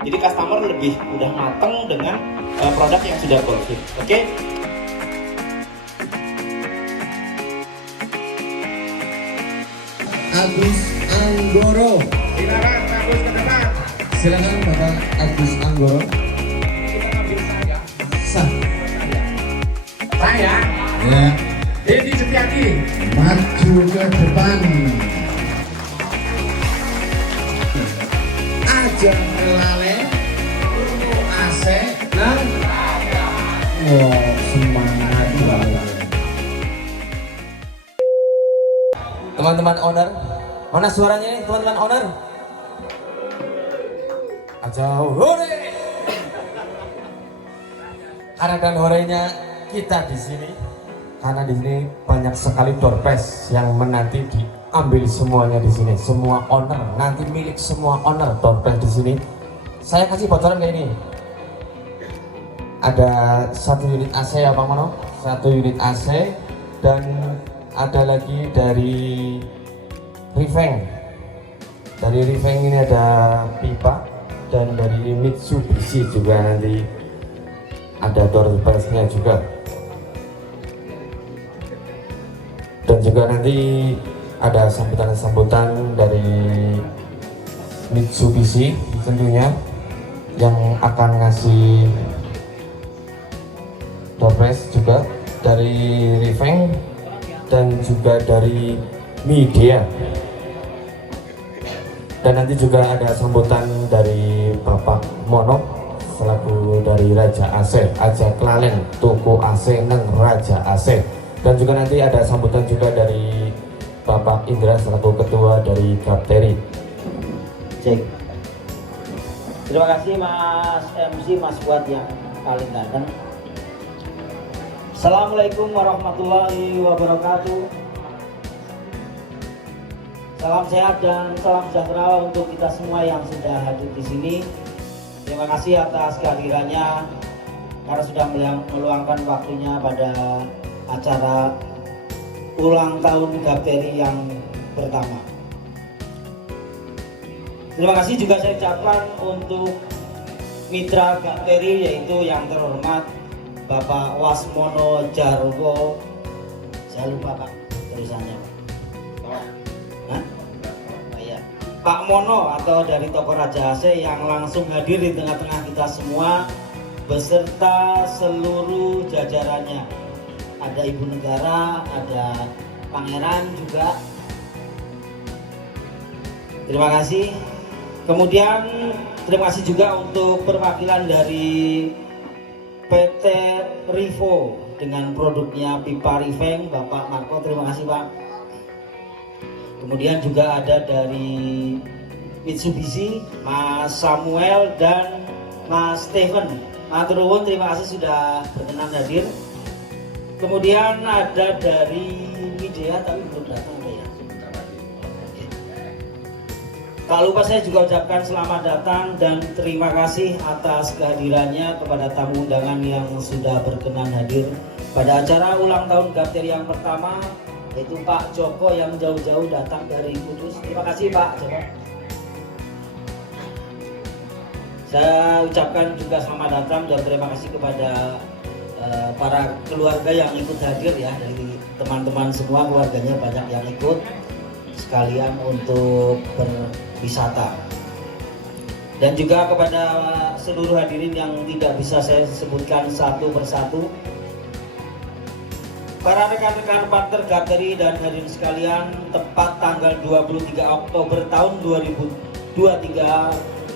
Jadi customer lebih mudah mateng dengan produk yang sudah gold fit. Oke? Agus Anggoro. Silakan Agus ke depan. Silakan Bapak Agus Anggoro. Kita ambil saya. Sah. Saya. Ya. Dedi Setiadi. Maju ke depan. Aja Lale. AC. Nang. Wow, semangat banget. Teman-teman owner, mana suaranya nih teman-teman owner? Aja hore. Karena dan horenya kita di sini, karena di sini banyak sekali door prize yang menanti diambil semuanya di sini. Semua owner nanti milik semua owner door prize di sini. Saya kasih bocoran kayak ini. Ada 1 unit AC ya Bang Mono, 1 unit AC dan ada lagi dari Rifeng. Dari Rifeng ini ada pipa dan dari Mitsubishi juga nanti ada door prize-nya juga. Dan juga nanti ada sambutan-sambutan dari Mitsubishi tentunya yang akan ngasih door prize juga dari Rifeng dan juga dari media. Dan nanti juga ada sambutan dari Bapak Mono selaku dari Raja AC, Aja Klalen, Toko AC neng Raja AC. Dan juga nanti ada sambutan juga dari Bapak Indra selaku ketua dari Gapteri. Cek. Terima kasih Mas MC, Mas Fuad yang paling ganteng. Assalamualaikum warahmatullahi wabarakatuh. Salam sehat dan salam sejahtera untuk kita semua yang sudah hadir di sini. Terima kasih atas kehadirannya karena sudah meluangkan waktunya pada acara ulang tahun Gapteri yang pertama. Terima kasih juga saya ucapkan untuk mitra Gapteri yaitu yang terhormat Bapak Wasmono Jarwo. Saya lupa Pak tulisannya. Hah? Oh, iya. Pak Mono atau dari Toko Raja AC yang langsung hadir di tengah-tengah kita semua beserta seluruh jajarannya. Ada Ibu Negara, ada Pangeran juga. Terima kasih. Kemudian terima kasih juga untuk perwakilan dari PT Rivo dengan produknya pipa Rifeng, Bapak Marco, terima kasih Pak. Kemudian juga ada dari Mitsubishi, Mas Samuel dan Mas Steven. Matur nuwun, terima kasih sudah berkenan hadir. Kemudian ada dari media tapi belum datang ya. Tak lupa saya juga ucapkan selamat datang dan terima kasih atas kehadirannya kepada tamu undangan yang sudah berkenan hadir pada acara ulang tahun Gapteri yang pertama, yaitu Pak Joko yang jauh-jauh datang dari Kudus. Terima kasih Pak Joko. Saya ucapkan juga selamat datang dan terima kasih kepada para keluarga yang ikut hadir ya, dari teman-teman semua keluarganya banyak yang ikut sekalian untuk berwisata. Dan juga kepada seluruh hadirin yang tidak bisa saya sebutkan satu persatu, para rekan-rekan partner Gapteri dan hadirin sekalian, tepat tanggal 23 Oktober tahun 2023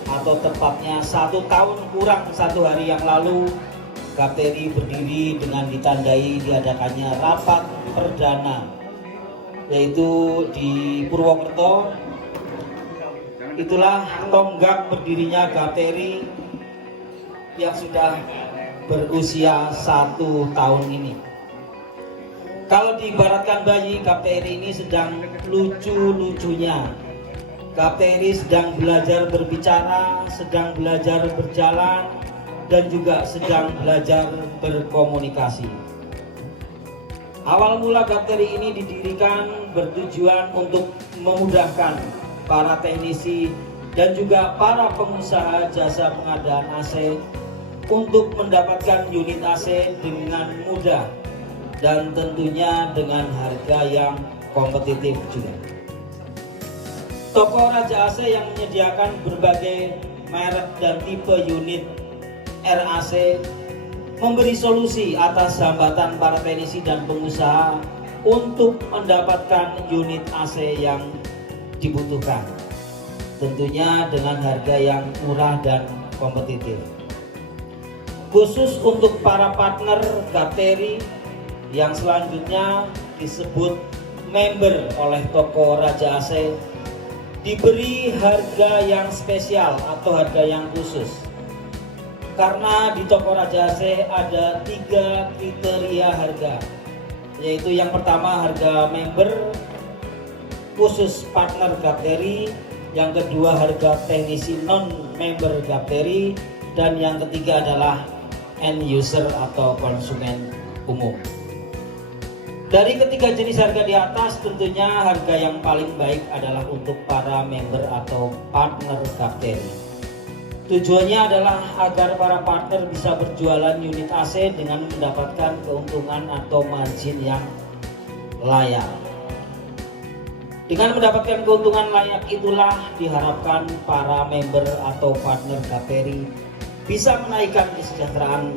atau tepatnya 1 tahun kurang 1 hari yang lalu, Gapteri berdiri dengan ditandai diadakannya rapat perdana yaitu di Purwokerto. Itulah tonggak berdirinya Gapteri yang sudah berusia 1 tahun ini. Kalau diibaratkan bayi, Gapteri ini sedang lucu-lucunya. Gapteri sedang belajar berbicara, sedang belajar berjalan, dan juga sedang belajar berkomunikasi. Awal mula Gapteri ini didirikan bertujuan untuk memudahkan para teknisi dan juga para pengusaha jasa pengadaan AC untuk mendapatkan unit AC dengan mudah dan tentunya dengan harga yang kompetitif juga. Toko Raja AC yang menyediakan berbagai merek dan tipe unit RAC memberi solusi atas hambatan para teknisi dan pengusaha untuk mendapatkan unit AC yang dibutuhkan. Tentunya dengan harga yang murah dan kompetitif. Khusus untuk para partner Gapteri yang selanjutnya disebut member oleh Toko Raja AC, diberi harga yang spesial atau harga yang khusus. Karena di Toko Raja AC ada 3 kriteria harga, yaitu yang pertama harga member khusus partner Gapteri, yang kedua harga teknisi non-member Gapteri, dan yang ketiga adalah end user atau konsumen umum. Dari ketiga jenis harga di atas, tentunya harga yang paling baik adalah untuk para member atau partner Gapteri. Tujuannya adalah agar para partner bisa berjualan unit AC dengan mendapatkan keuntungan atau margin yang layak. Dengan mendapatkan keuntungan layak itulah diharapkan para member atau partner Gapteri bisa menaikkan kesejahteraan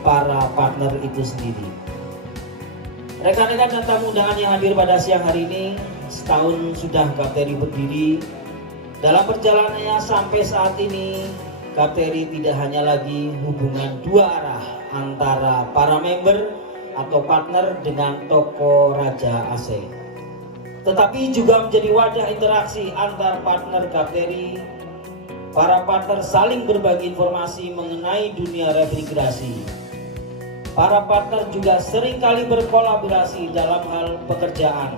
para partner itu sendiri. Rekan-rekan dan tamu undangan yang hadir pada siang hari ini, setahun sudah Gapteri berdiri. Dalam perjalanannya sampai saat ini, Gapteri tidak hanya lagi hubungan dua arah antara para member atau partner dengan Toko Raja AC, tetapi juga menjadi wadah interaksi antar partner Gapteri. Para partner saling berbagi informasi mengenai dunia refrigerasi. Para partner juga seringkali berkolaborasi dalam hal pekerjaan,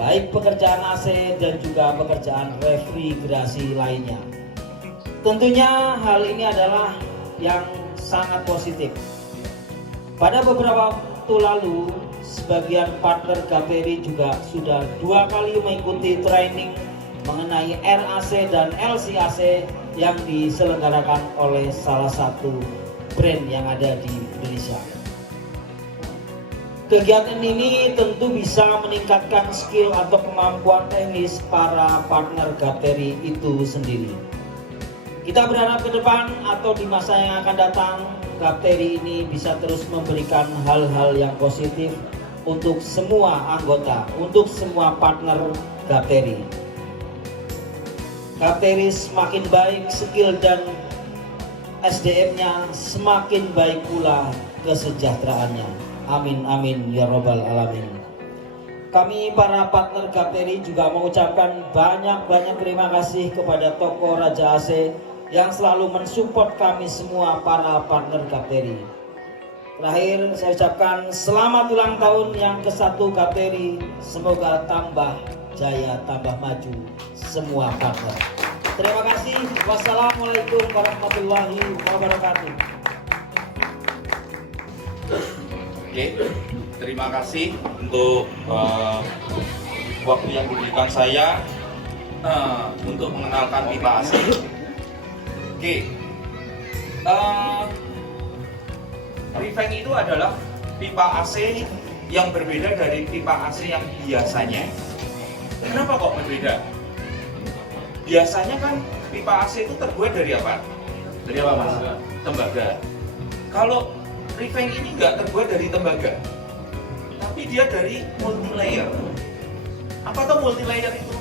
baik pekerjaan AC dan juga pekerjaan refrigerasi lainnya. Tentunya hal ini adalah yang sangat positif. Pada beberapa waktu lalu, sebagian partner Gapteri juga sudah 2 kali mengikuti training mengenai RAC dan LCAC yang diselenggarakan oleh salah satu brand yang ada di Indonesia. Kegiatan ini tentu bisa meningkatkan skill atau kemampuan teknis para partner Gapteri itu sendiri. Kita berharap ke depan atau di masa yang akan datang, Gapteri ini bisa terus memberikan hal-hal yang positif untuk semua anggota, untuk semua partner Gapteri. Gapteri semakin baik skill dan SDM-nya, semakin baik pula kesejahteraannya. Amin amin ya robbal alamin. Kami para partner Gapteri juga mengucapkan banyak terima kasih kepada Toko Raja AC yang selalu mensupport kami semua para partner Gapteri. Terakhir saya ucapkan selamat ulang tahun yang ke-1 Gapteri. Semoga tambah jaya, tambah maju semua partner. Terima kasih. Wassalamualaikum warahmatullahi wabarakatuh. Oke, terima kasih untuk waktu yang diberikan saya untuk mengenalkan pipa AC. Oke, Rifeng itu adalah pipa AC yang berbeda dari pipa AC yang biasanya. Kenapa kok berbeda? Biasanya kan pipa AC itu terbuat dari apa? Dari apa mas? Tembaga. Kalau Rifeng ini nggak terbuat dari tembaga, tapi dia dari multi layer. Apa tuh multi layer itu?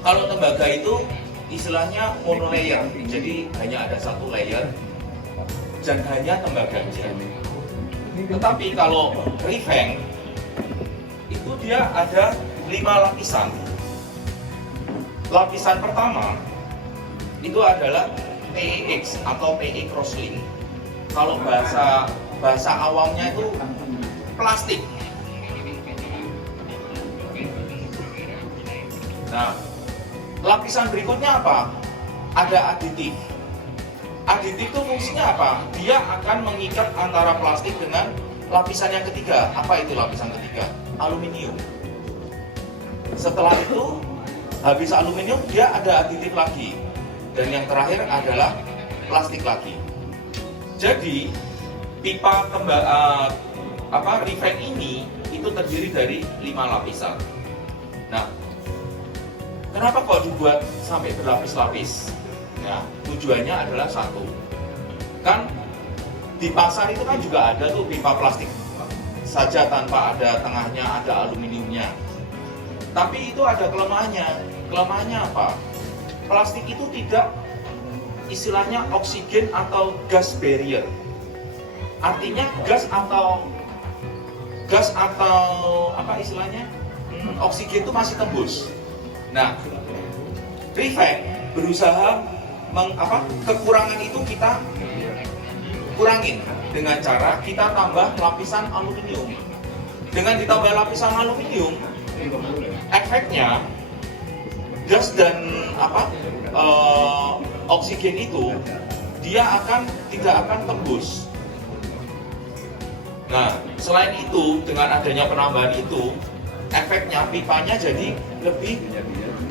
Kalau tembaga itu istilahnya mono layer, jadi hanya ada 1 layer dan hanya tembaga aja. Tetapi kalau Rifeng itu dia ada 5 lapisan. Lapisan pertama itu adalah PEX atau PE crosslink. Kalau bahasa awamnya itu plastik. Nah, lapisan berikutnya apa? Ada aditif. Aditif itu fungsinya apa? Dia akan mengikat antara plastik dengan lapisan yang ketiga. Apa itu lapisan ketiga? Aluminium. Setelah itu habis aluminium dia ada aditif lagi, dan yang terakhir adalah plastik lagi. Jadi pipa Rifeng ini itu terdiri dari 5 lapisan. Nah, kenapa kok dibuat sampai berlapis-lapis? Nah, tujuannya adalah satu, kan di pasar itu kan juga ada tuh pipa plastik saja tanpa ada tengahnya, ada aluminiumnya. Tapi itu ada kelemahannya. Kelemahannya apa? Plastik itu tidak istilahnya oksigen atau gas barrier. Artinya gas atau apa istilahnya? Oksigen itu masih tembus. Nah, Rifeng berusaha kekurangan itu kita kurangin dengan cara kita tambah lapisan aluminium. Dengan ditambah lapisan aluminium, efeknya gas dan oksigen itu dia tidak akan tembus. Nah, selain itu dengan adanya penambahan itu, efeknya pipanya jadi lebih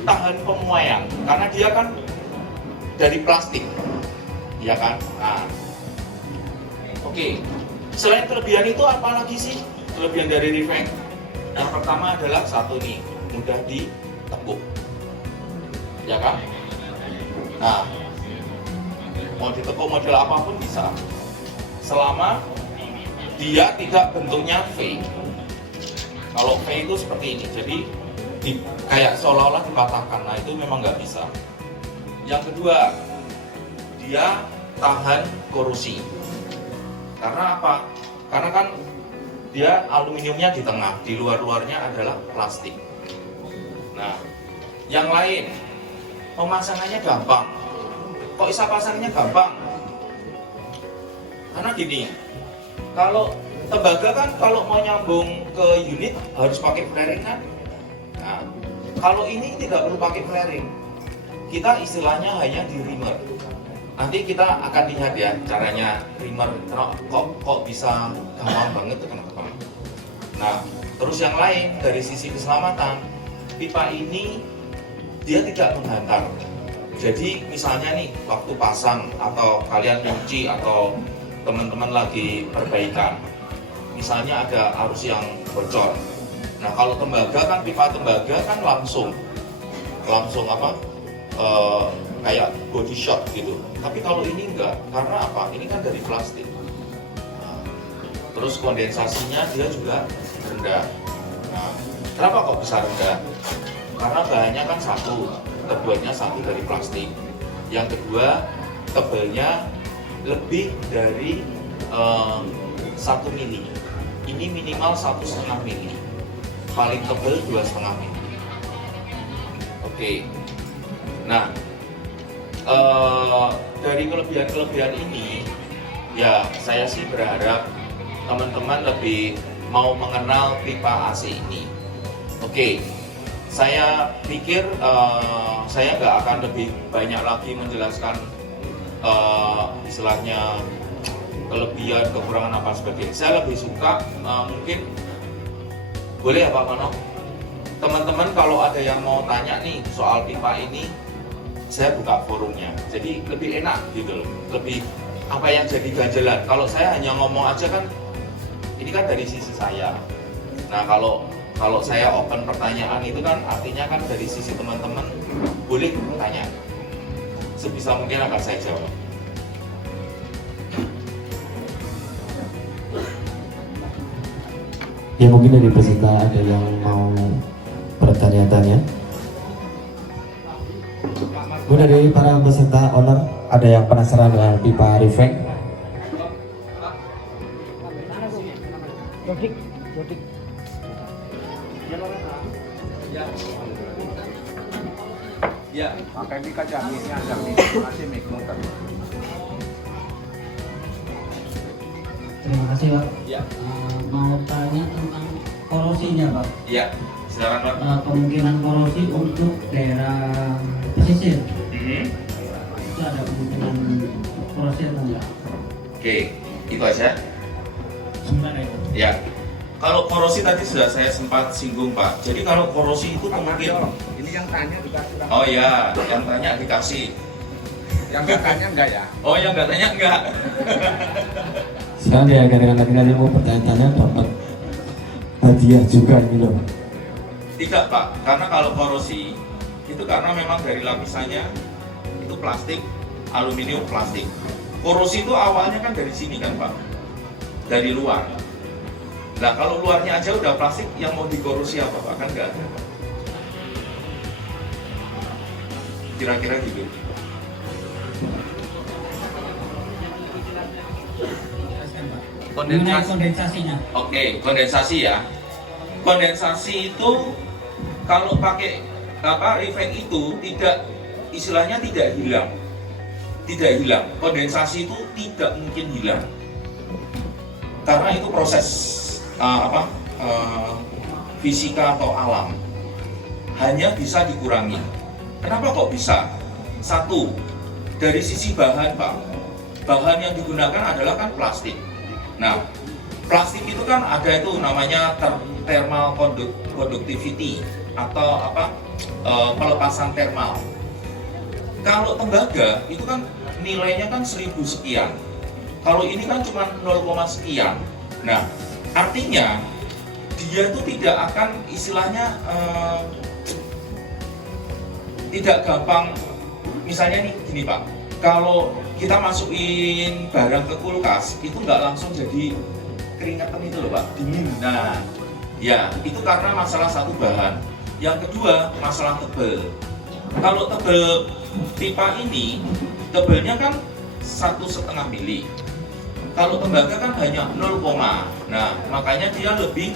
tahan pemuaian karena dia kan dari plastik, ya kan? Nah, oke. Selain kelebihan itu apa lagi sih kelebihan dari Rifeng? Yang pertama adalah satu nih, mudah ditekuk, ya kan? Nah, mau ditekuk model apapun bisa, selama dia tidak bentuknya V. Kalau V itu seperti ini, jadi kayak seolah-olah dipatahkan. Nah, itu memang nggak bisa. Yang kedua, dia tahan korosi. Karena apa? Karena kan dia aluminiumnya di tengah, di luar-luarnya adalah plastik. Nah, yang lain, pemasangannya gampang. Kok bisa pasangnya gampang? Karena gini, kalau tembaga kan kalau mau nyambung ke unit harus pakai flaring kan? Nah, kalau ini tidak perlu pakai flaring. Kita istilahnya hanya di reamer. Nanti kita akan lihat ya caranya reamer kok bisa gampang banget teman-teman. Nah, terus yang lain dari sisi keselamatan, pipa ini dia tidak menghantar. Jadi misalnya nih waktu pasang atau kalian nyuci atau teman-teman lagi perbaikan, misalnya ada arus yang bocor. Nah, kalau tembaga kan pipa tembaga kan langsung kayak body shot gitu. Tapi kalau ini enggak, karena apa? Ini kan dari plastik. Nah, terus kondensasinya dia juga rendah. Nah, kenapa kok bisa rendah? Karena bahannya kan terbuatnya satu dari plastik. Yang kedua, tebalnya lebih dari 1 mili. Ini minimal 1,5 mili. Paling tebal 2,5 mili. Oke. Nah, dari kelebihan-kelebihan ini, ya saya sih berharap teman-teman lebih mau mengenal pipa AC ini. Oke, saya pikir saya nggak akan lebih banyak lagi menjelaskan istilahnya kelebihan, kekurangan apa sebagainya. Saya lebih suka mungkin boleh ya Pak Mano, teman-teman kalau ada yang mau tanya nih soal pipa ini, saya buka forumnya, jadi lebih enak gitu loh, lebih apa yang jadi ganjelan. Kalau saya hanya ngomong aja kan, ini kan dari sisi saya. Nah, kalau saya open pertanyaan itu kan artinya kan dari sisi teman-teman boleh tanya, sebisa mungkin akan saya jawab. Ya, mungkin dari peserta ada yang mau bertanya-tanya. Bu, dari para peserta owner ada yang penasaran dengan pipa Rifeng? Ya, Pakai mika jaminnya jamin masih mikro kan. Terima kasih Pak. ya, Mau tanya tentang korosinya Pak. ya. Silakan Pak. Kemungkinan korosi untuk daerah pesisir Mhm. itu ada kemungkinan korosi atau enggak? Oke, itu aja. Sebenarnya itu. Ya. Kalau korosi tadi sudah saya sempat singgung Pak. Jadi kalau korosi itu kemungkinan. Ini yang tanya dikasih. Oh ya, yang tanya dikasih. Yang nggak tanya enggak ya? Oh yang nggak tanya enggak. Sekarang dia kadang-kadang mau pertanyaan-tanya dapat hadiah juga ini loh. Tidak Pak, karena kalau korosi itu karena memang dari lapisannya itu plastik, aluminium plastik. Korosi itu awalnya kan dari sini kan Pak, dari luar. Nah kalau luarnya aja udah plastik, yang mau dikorosi apa Pak? Kan nggak ada Pak. Kira-kira gitu. Kondensasinya. Oke, kondensasi ya. Kondensasi itu kalau pakai refeng itu tidak, istilahnya tidak hilang. Tidak hilang. Kondensasi itu tidak mungkin hilang. Karena itu proses fisika atau alam. Hanya bisa dikurangi. Kenapa kok bisa? Satu, dari sisi bahan Pak. Bahan yang digunakan adalah kan plastik. Nah, plastik itu kan ada itu namanya thermal conductivity atau pelepasan thermal. Kalau tembaga itu kan nilainya kan 1000 sekian. Kalau ini kan cuma 0, sekian. Nah, artinya dia itu tidak akan istilahnya tidak gampang. Misalnya nih gini Pak, kalau kita masukin barang ke kulkas itu nggak langsung jadi keringetan itu loh Pak, dingin. Nah, ya itu karena masalah satu bahan. Yang kedua masalah tebel. Kalau tebel pipa ini tebelnya kan 1,5 mili. Kalau tembaga kan hanya 0, nah makanya dia lebih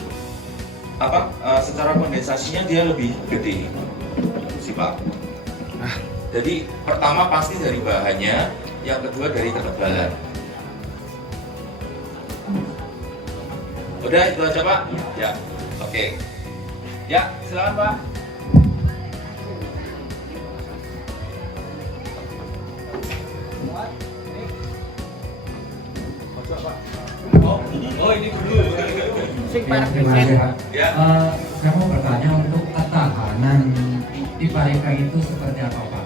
secara kondensasinya dia lebih gede sih Pak. Jadi pertama pasti dari bahannya, yang kedua dari ketebalan. Udah itu aja Pak? Ya, oke. Ya, silakan Pak. Oh ini dulu. Terima kasih Pak. Ya. Saya mau bertanya untuk ketahanan pipa refeng itu seperti apa Pak?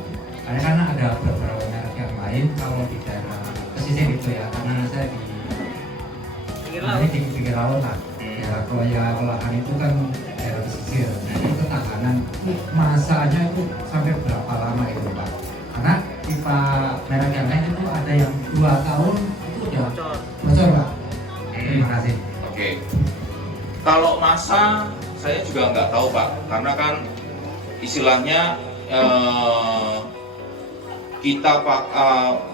Karena ada beberapa merek yang lain kalau di daerah pesisir itu ya, karena saya di pinggir laut lah. Ya kalau ya olahan itu kan daerah pesisir. Itu ketahanan masanya itu sampai berapa lama itu Pak? Karena pipa merek yang lain itu ada yang 2 tahun itu udah bocor Pak. Terima kasih. Oke. Kalau masa saya juga nggak tahu Pak, karena kan istilahnya kita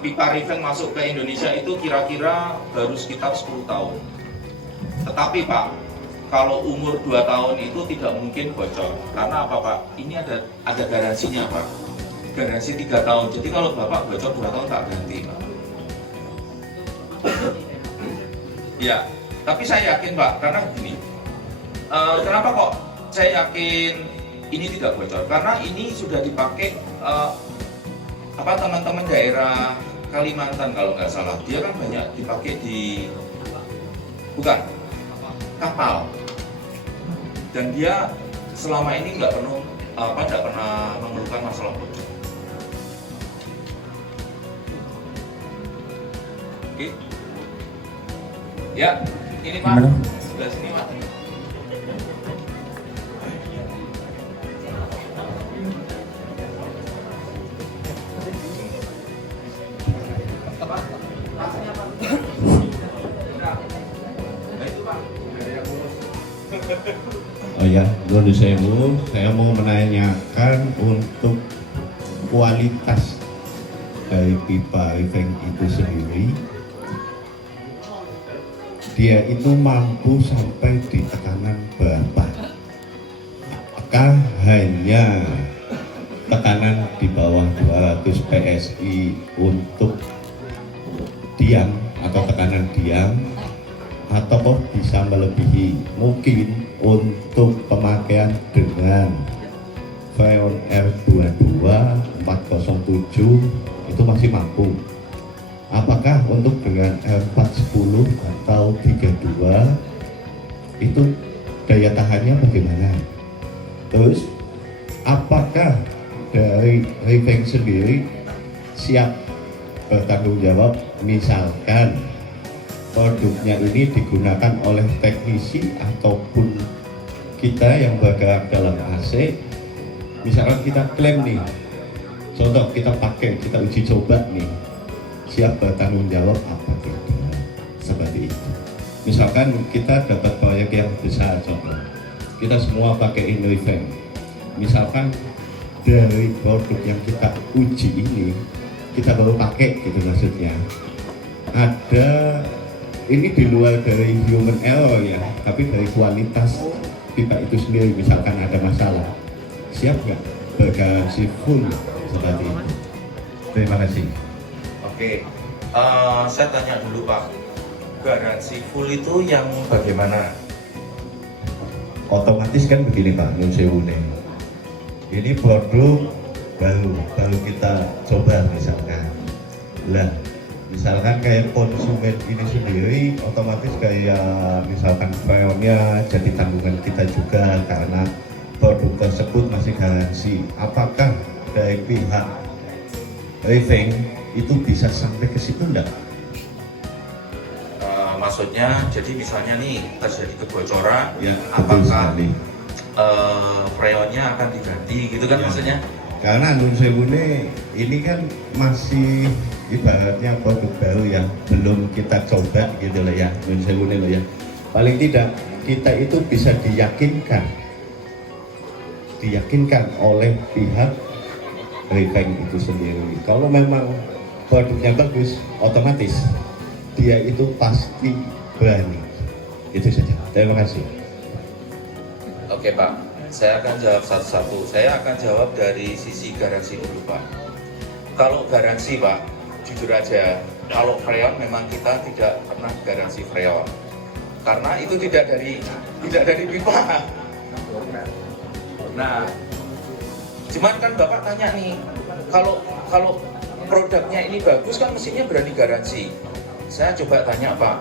pipa refeng masuk ke Indonesia itu kira-kira baru sekitar 10 tahun. Tetapi Pak, kalau umur 2 tahun itu tidak mungkin bocor. Karena apa Pak? Ini ada garansinya Pak. Garansi 3 tahun. Jadi kalau Bapak bocor 2 tahun tak ganti Pak. Ya, tapi saya yakin Pak, karena begini. Kenapa kok saya yakin ini tidak bocor? Karena ini sudah dipakai teman-teman daerah Kalimantan kalau nggak salah. Dia kan banyak dipakai di kapal. Dan dia selama ini nggak pernah memerlukan masalah bocor. Oke. Ya, ini Pak. Sebelah sini Pak. Oh ya, Nuhun Sewu, saya mau menanyakan untuk kualitas dari pipa refeng itu sendiri. Dia itu mampu sampai di tekanan berapa? Apakah hanya tekanan di bawah 200 PSI untuk diam atau tekanan diam, atau bisa melebihi? Mungkin untuk pemakaian dengan Freon R22 407 itu masih mampu. Apakah untuk dengan R410 atau 32 itu daya tahannya bagaimana. Terus apakah dari Rifeng sendiri siap bertanggung jawab misalkan produknya ini digunakan oleh teknisi ataupun kita yang bergerak dalam AC, misalkan kita klaim nih, contoh kita pakai, kita uji coba nih, siap bertanggung jawab apa tidak, seperti itu. Misalkan kita dapat proyek yang besar, contoh kita semua pakai Rifeng, misalkan dari produk yang kita uji ini kita baru pakai gitu, maksudnya ada ini di luar dari human error ya, tapi dari kualitas pipa itu sendiri misalkan ada masalah, siap nggak bergaransi full seperti itu. Terima kasih. Oke, saya tanya dulu Pak, garansi full itu yang bagaimana? Otomatis kan begini Pak Nun Sewu nih. Ini produk baru kita coba misalkan. Lah, misalkan kayak konsumen ini sendiri otomatis kayak misalkan freonnya jadi tanggungan kita juga karena produk tersebut masih garansi. Apakah dari pihak Rifeng itu bisa sampai ke situ enggak? Maksudnya, jadi misalnya nih terjadi kebocoran, Ya, betul apakah sekali. freonnya akan diganti gitu kan Ya. maksudnya? Karena Nun Sewu ini kan masih ibaratnya produk baru yang belum kita coba gitu loh ya, Nun Sewu loh ya. Paling tidak kita itu bisa diyakinkan oleh pihak Rifeng itu sendiri. Kalau memang produknya bagus, otomatis dia itu pasti berani. Itu saja. Terima kasih. Oke Pak, saya akan jawab satu-satu. Saya akan jawab dari sisi garansi dulu Pak. Kalau garansi Pak, jujur aja, kalau freon memang kita tidak pernah garansi freon, karena itu tidak dari pipa. Nah, cuman kan Bapak tanya nih, kalau produknya ini bagus kan mestinya berani garansi. Saya coba tanya Pak,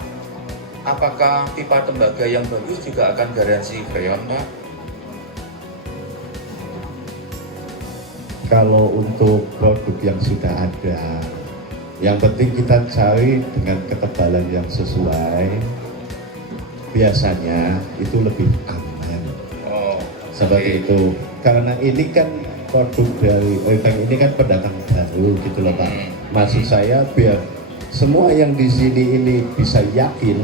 apakah pipa tembaga yang bagus juga akan garansi freon Pak? Kalau untuk produk yang sudah ada, yang penting kita cari dengan ketebalan yang sesuai, biasanya itu lebih aman. Oh, Seperti itu. Karena ini kan produk dari Rifeng ini kan pendatang baru gitu loh Pak. Maksud saya biar semua yang di sini ini bisa yakin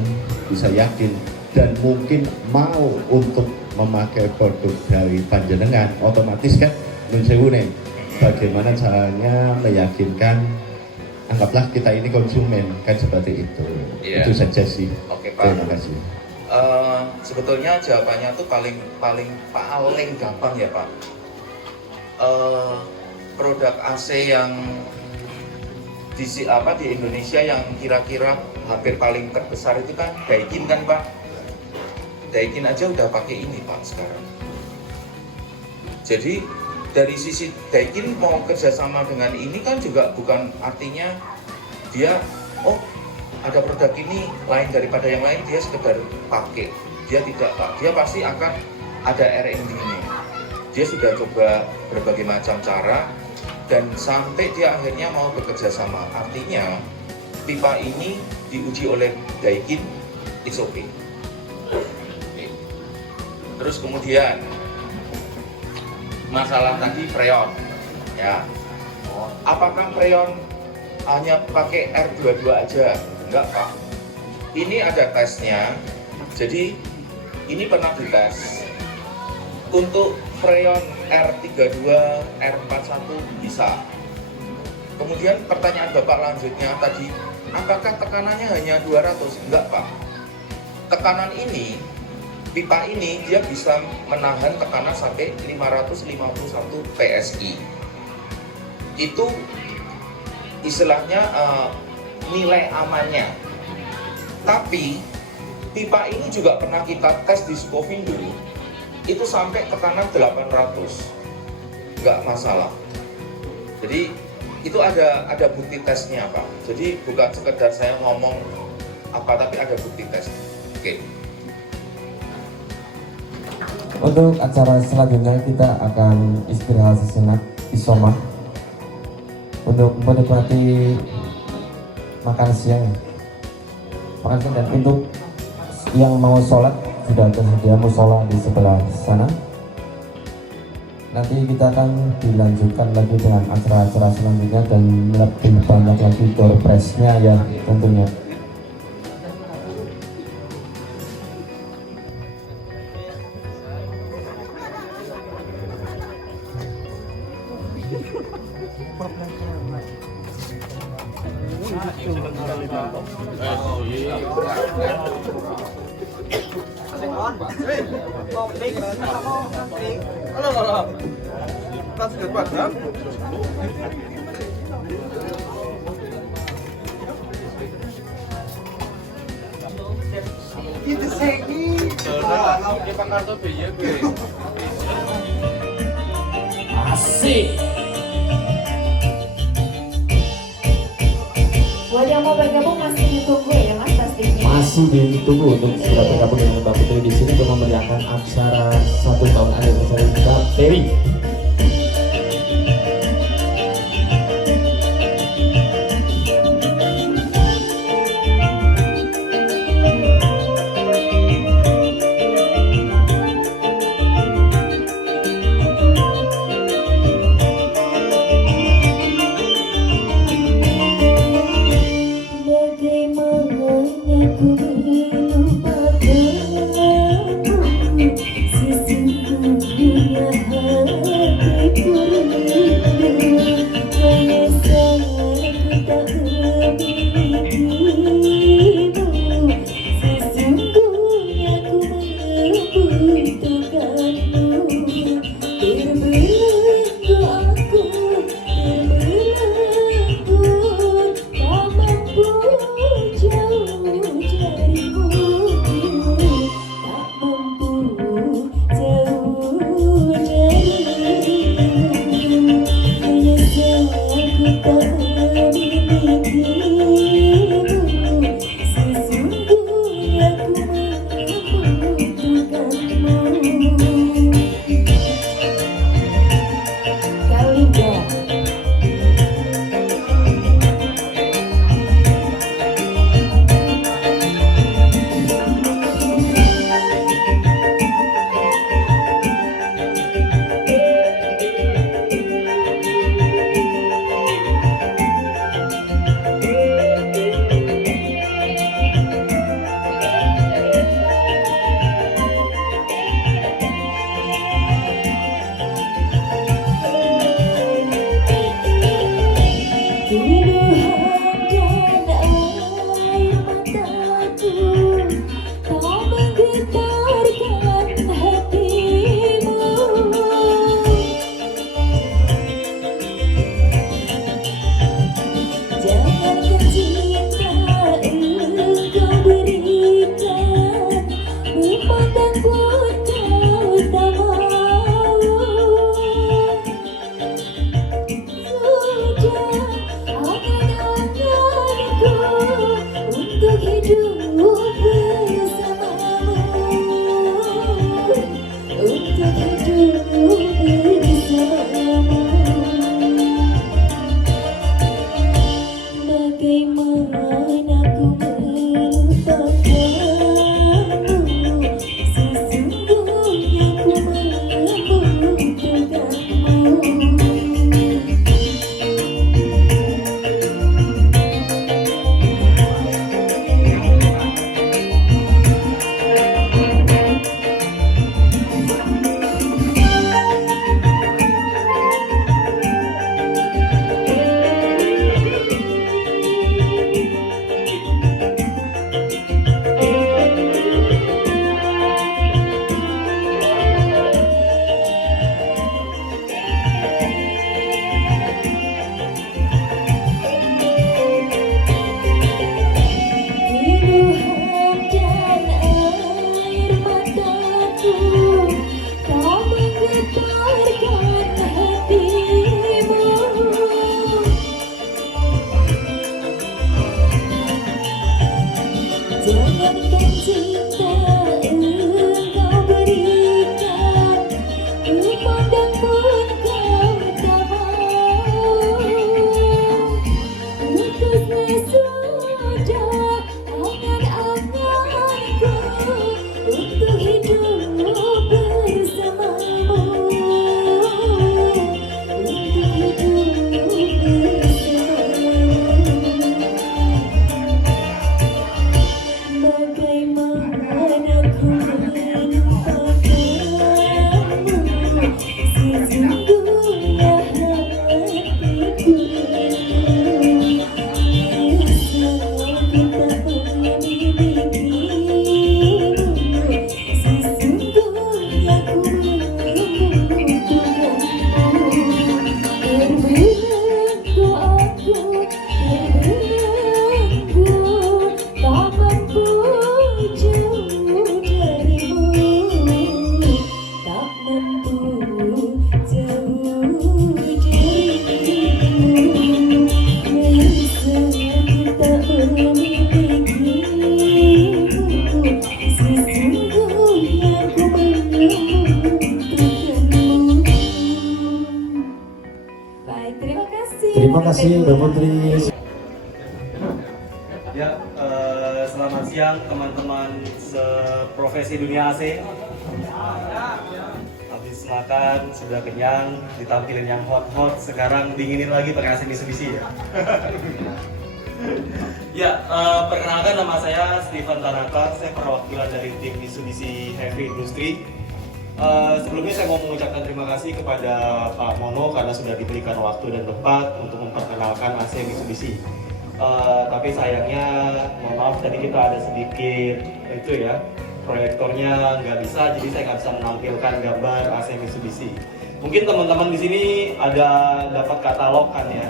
dan mungkin mau untuk memakai produk dari panjenengan, otomatis kan Nun Sewu nih, bagaimana caranya meyakinkan, anggaplah kita ini konsumen kan seperti itu. Iya. Itu saja sih. Oke Pak. Terima kasih. Sebetulnya jawabannya tuh paling gampang ya Pak. Produk AC yang di Indonesia yang kira-kira hampir paling terbesar itu kan Daikin kan Pak. Daikin aja udah pakai ini Pak sekarang. Jadi dari sisi Daikin mau kerjasama dengan ini kan juga bukan artinya dia ada produk ini lain daripada yang lain, dia sekedar pakai. Dia tidak Pak, dia pasti akan ada R&D-nya. Dia sudah coba berbagai macam cara dan sampai dia akhirnya mau bekerja sama. Artinya pipa ini diuji oleh Daikin, it's okay. Terus kemudian masalah tadi freon, ya. Apakah freon hanya pakai R22 aja? Enggak Pak. Ini ada tesnya. Jadi ini pernah dites. Untuk freon R32, R41 bisa. Kemudian pertanyaan Bapak lanjutnya tadi, apakah tekanannya hanya 200? Enggak Pak. Tekanan ini, pipa ini dia bisa menahan tekanan sampai 551 PSI. Itu istilahnya nilai amannya. Tapi pipa ini juga pernah kita tes di Scovindo, itu sampai tekanan 800, nggak masalah. Jadi itu ada bukti tesnya Pak. Jadi bukan sekedar saya ngomong apa, tapi ada bukti tes. Oke. Untuk acara selanjutnya kita akan istirahat sejenak isomah untuk menikmati makan siang. Dan untuk yang mau sholat sudah tersedia musola di sebelah sana. Nanti kita akan dilanjutkan lagi dengan acara-acara selanjutnya dan lebih banyak lagi door prize-nya ya tentunya. Asik. Buat yang mau bergabung masih ditunggu ya mas pastinya. Masih ditunggu untuk sudah bergabung dengan Mbak Putri di sini untuk memeriahkan acara 1 tahun anniversary Mbak Terry. Bagaimana aku melupakan sesungguhnya Terima kasih Mbak Putri. Ya, selamat siang teman-teman seprofesi dunia AC. Habis makan, sudah kenyang, ditampilin yang hot-hot, sekarang dinginin lagi pakai AC Mitsubishi ya. Ya, perkenalkan nama saya Steven Tanaka, saya perwakilan dari tim Mitsubishi Heavy Industry. Sebelumnya saya mau mengucapkan terima kasih kepada Pak Mono karena sudah diberikan waktu dan tempat untuk memperkenalkan AC Mitsubishi. Tapi sayangnya, mohon maaf tadi kita ada sedikit itu ya, proyektornya nggak bisa, jadi saya nggak bisa menampilkan gambar AC Mitsubishi. Mungkin teman-teman di sini ada dapat katalog kan ya,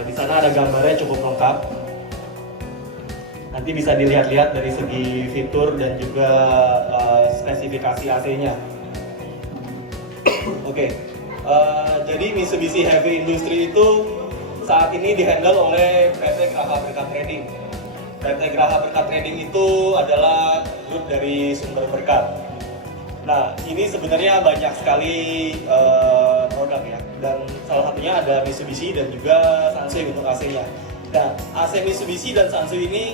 di sana ada gambarnya cukup lengkap. Nanti bisa dilihat-lihat dari segi fitur dan juga spesifikasi AC-nya. Oke, jadi Mitsubishi Heavy Industry itu saat ini dihandle oleh PT Graha Berkat Trading. PT Graha Berkat Trading itu adalah grup dari Sumber Berkat. Nah, ini sebenarnya banyak sekali produk ya, dan salah satunya ada Mitsubishi dan juga Sansui untuk AC-nya. Nah, AC Mitsubishi dan Sansui ini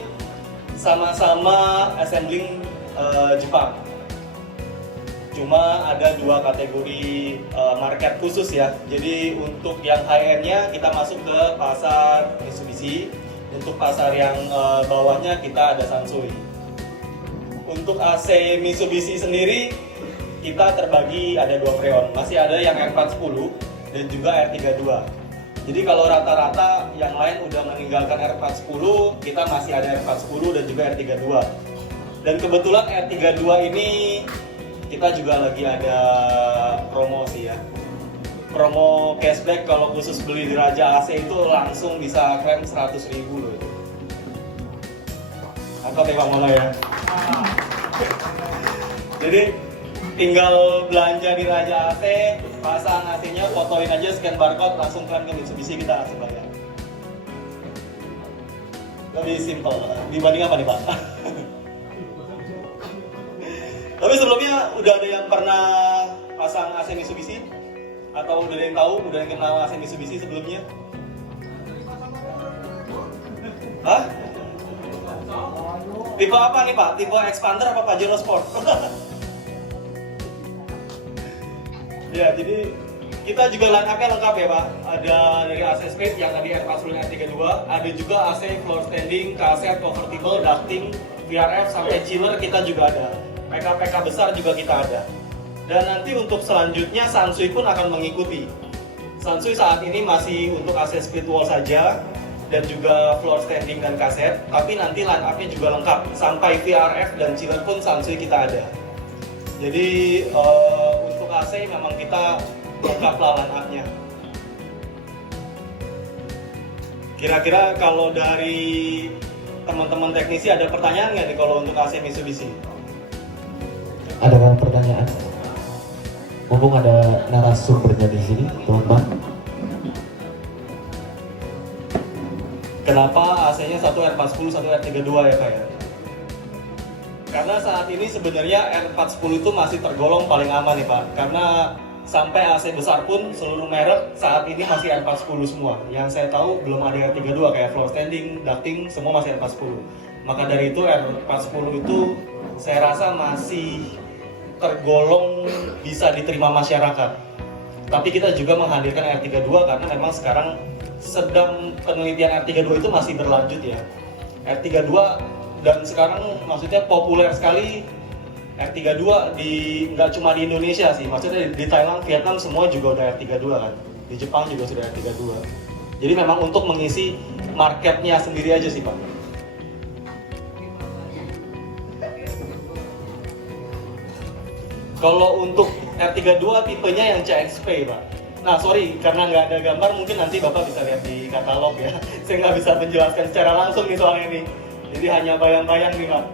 sama-sama assembling Jepang. Cuma ada dua kategori market khusus ya. Jadi untuk yang high-end-nya kita masuk ke pasar Mitsubishi. Untuk pasar yang bawahnya kita ada Sansui. Untuk AC Mitsubishi sendiri kita terbagi ada dua freon. Masih ada yang R410 dan juga R32. Jadi kalau rata-rata yang lain udah meninggalkan R410, kita masih ada R410 dan juga R32. Dan kebetulan R32 ini kita juga lagi ada promosi ya. Promo cashback kalau khusus beli di Raja AC itu langsung bisa klaim 100.000 loh itu. Apa ya Pak Mono ya? Jadi tinggal belanja di Raja AC, pasang AC-nya, fotoin aja, scan barcode, langsung klaim ke Mitsubishi, kita langsung bayar. Lebih simpel dibanding apa nih Pak? Tapi sebelumnya udah ada yang pernah pasang AC Mitsubishi? Atau udah ada yang tahu, udah ada yang kenal AC Mitsubishi sebelumnya? Hah? Tipe apa nih Pak? Tipe Expander apa Pajero Sport? Ya, jadi kita juga line up-nya lengkap ya Pak. Ada dari AC Speed yang tadi R40 R32, ada juga AC floor standing, kaset, convertible, ducting, VRF sampai chiller kita juga ada. PK-PK besar juga kita ada. Dan nanti untuk selanjutnya Sansui pun akan mengikuti. Sansui saat ini masih untuk AC split wall saja dan juga floor standing dan kaset, tapi nanti line up-nya juga lengkap. Sampai VRF dan chiller pun Sansui kita ada. Jadi untuk AC memang kita lengkap lah line up-nya. Kira-kira kalau dari teman-teman teknisi ada pertanyaan nggak nih kalau untuk AC Mitsubishi? Ada pertanyaan? Mumpung ada narasumbernya di sini, teman-teman. Kenapa AC-nya satu R410, satu R32 ya Pak ya? Karena saat ini sebenarnya R410 itu masih tergolong paling aman nih Pak. Karena sampai AC besar pun seluruh merek saat ini masih R410 semua. Yang saya tahu belum ada R32 kayak floor standing, ducting, semua masih R410. Maka dari itu R410 itu saya rasa masih tergolong bisa diterima masyarakat. Tapi kita juga menghadirkan R32 karena memang sekarang sedang penelitian R32 itu masih berlanjut ya. R32 dan sekarang maksudnya populer sekali R32 nggak cuma di Indonesia sih, maksudnya di Thailand, Vietnam semua juga udah R32 kan. Di Jepang juga sudah R32. Jadi memang untuk mengisi marketnya sendiri aja sih Pak. Kalau untuk R32 tipenya yang CXP Pak. Nah sorry, karena nggak ada gambar mungkin nanti Bapak bisa lihat di katalog ya. Saya nggak bisa menjelaskan secara langsung nih soal ini. Jadi hanya bayang-bayang nih Pak.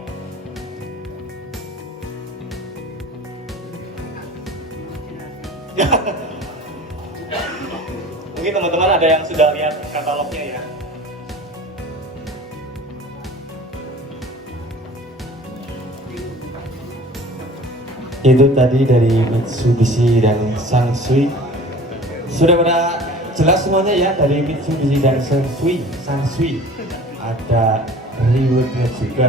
Mungkin teman-teman ada yang sudah lihat katalognya ya. Itu tadi dari Mitsubishi dan Sansui. Sudah pada jelas semuanya ya dari Mitsubishi dan Sansui. Ada rewardnya juga.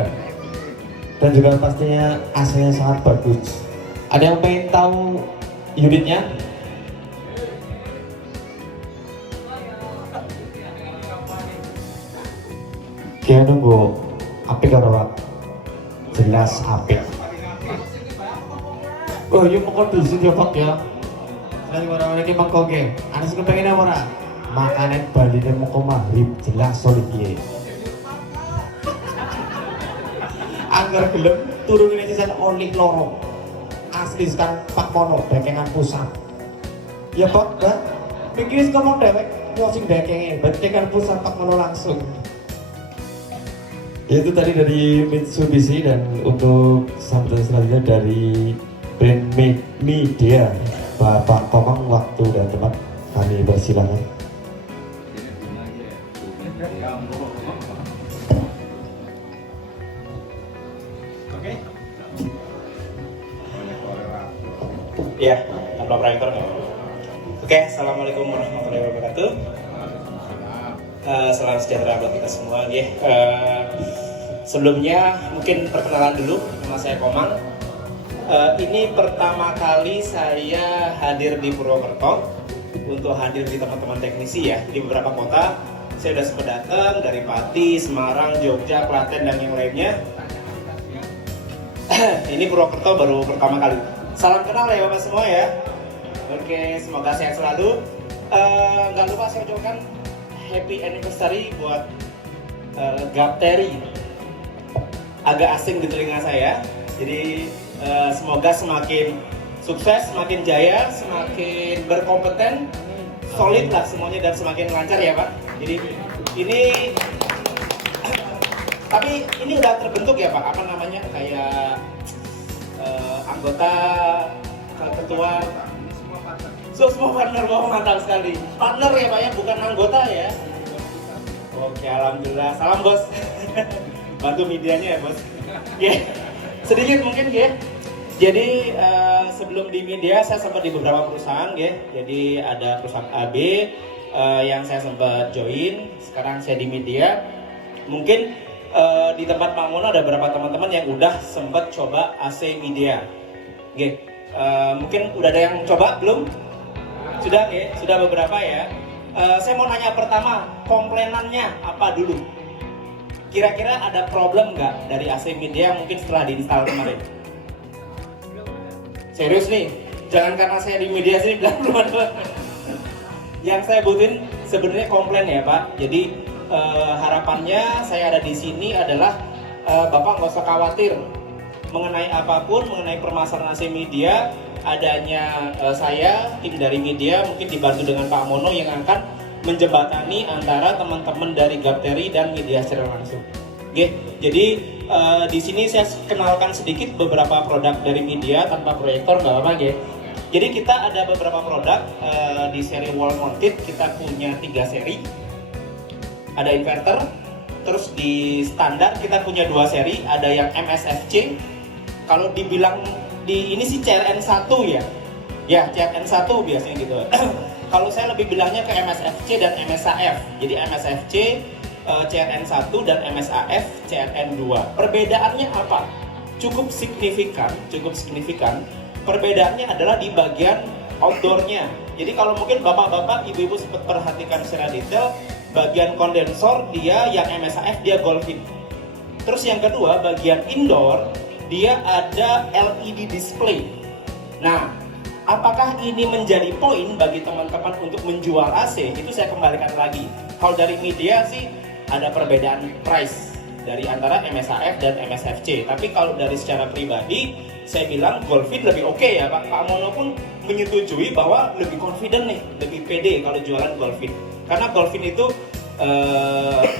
Dan juga pastinya AC-nya sangat bagus. Ada yang pengen tahu unitnya? Kita nunggu apik karo Pak. Jelas apik. Oh, yuk mau diisi ya Pak ya. Saya orang-orang ini mangkoke. Anda suka pengen apa ora? Makanan Bali dan mau mahrib jelas solid ya. Angger gelem turun ini sisan only loro. Asli sekarang Pak Mono dekengan pusat. Ya Pak, Mbak. Mikir ngomong dewek nyosing dekenge, dekengan pusat Pak Mono langsung. Itu tadi dari Mitsubishi dan untuk sambutan selanjutnya dari brand Media. Bapak Komang, waktu dan tempat kami persilakan. Oke. Ya, tanpa proyektor nggak? Oke, assalamualaikum warahmatullahi wabarakatuh. Salam sejahtera buat kita semua. Sebelumnya mungkin perkenalan dulu, nama saya Komang. Ini pertama kali saya hadir di Purwokerto untuk hadir di teman-teman teknisi ya di beberapa kota. Saya sudah sempat datang dari Pati, Semarang, Jogja, Klaten dan yang lainnya. Ini Purwokerto baru pertama kali. Salam kenal ya Bapak semua ya. Oke, semoga sehat selalu. Nggak lupa saya ucapkan happy anniversary buat Gapteri. Agak asing di telinga saya. Jadi semoga semakin sukses, semakin jaya, semakin berkompeten, solid lah semuanya dan semakin lancar ya Pak. Jadi ini tapi ini udah terbentuk ya Pak, apa namanya kayak anggota ketua semua partner. Oh, mantap sekali, partner ya Pak ya, bukan anggota ya. Oke, alhamdulillah. Salam bos. Bantu medianya ya bos. Sedikit mungkin ya. Jadi sebelum di media saya sempat di beberapa perusahaan ya. Jadi ada perusahaan AB yang saya sempat join. Sekarang saya di media. Mungkin di tempat Pak Mono ada beberapa teman-teman yang udah sempat coba AC media. Mungkin udah ada yang coba belum? Sudah ya, sudah beberapa ya. Saya mau nanya pertama, komplainannya apa dulu? Kira-kira ada problem nggak dari AC media mungkin setelah diinstal kemarin? Serius nih, jangan karena saya di media sini bilang belum ada. Yang saya butuhin sebenarnya komplain ya Pak. Jadi harapannya saya ada di sini adalah Bapak nggak usah khawatir mengenai apapun, mengenai permasalahan AC media. Adanya saya, tim dari media mungkin dibantu dengan Pak Mono yang akan menjembatani antara teman-teman dari Gapteri dan media secara langsung. Jadi di sini saya kenalkan sedikit beberapa produk dari media tanpa proyektor nggak apa-apa. Jadi kita ada beberapa produk di seri wall mounted, kita punya 3 seri. Ada inverter, terus di standar kita punya 2 seri, ada yang MSFC. Kalau dibilang di ini sih CRN1 ya. Ya, CRN1 biasanya gitu. Kalau saya lebih bilangnya ke MSFC dan MSAF. Jadi MSFC CRN1 dan MSAF CRN2. Perbedaannya apa? Cukup signifikan. Perbedaannya adalah di bagian outdoornya. Jadi kalau mungkin bapak-bapak, ibu-ibu sempat perhatikan secara detail, bagian kondensor dia yang MSAF dia Golfin. Terus yang kedua bagian indoor dia ada LED display. Nah, apakah ini menjadi poin bagi teman-teman untuk menjual AC? Itu saya kembalikan lagi. Kalau dari media sih ada perbedaan price dari antara MSAF dan MSFC. Tapi kalau dari secara pribadi, saya bilang Golfin lebih oke ya Pak. Pak Mono pun menyetujui bahwa lebih confident nih, lebih pede kalau jualan Golfin. Karena Golfin itu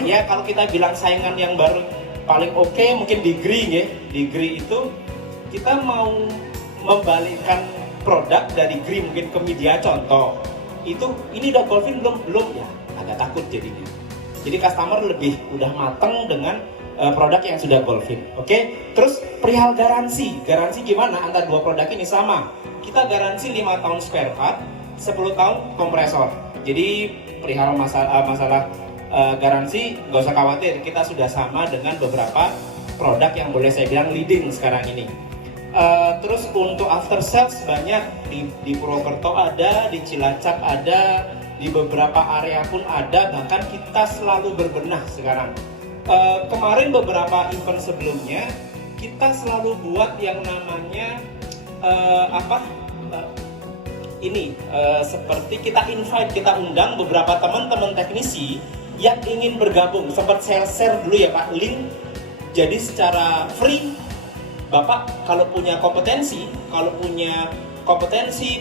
ya kalau kita bilang saingan yang baru paling oke mungkin Degree ya. Degree itu kita mau membalikkan produk dari Green mungkin ke media contoh itu ini udah Golfin belum ya agak takut jadinya. Jadi customer lebih udah mateng dengan produk yang sudah Golfin. Oke. Terus perihal garansi gimana antara dua produk ini? Sama, kita garansi 5 tahun spare part, 10 tahun kompresor. Jadi perihal masalah garansi nggak usah khawatir, kita sudah sama dengan beberapa produk yang boleh saya bilang leading sekarang ini. Terus untuk after sales banyak di Purwokerto ada, di Cilacap ada, di beberapa area pun ada, bahkan kita selalu berbenah sekarang. Kemarin beberapa event sebelumnya kita selalu buat yang namanya seperti kita invite, kita undang beberapa teman-teman teknisi yang ingin bergabung. Sempat share dulu ya Pak link. Jadi secara free Bapak kalau punya kompetensi,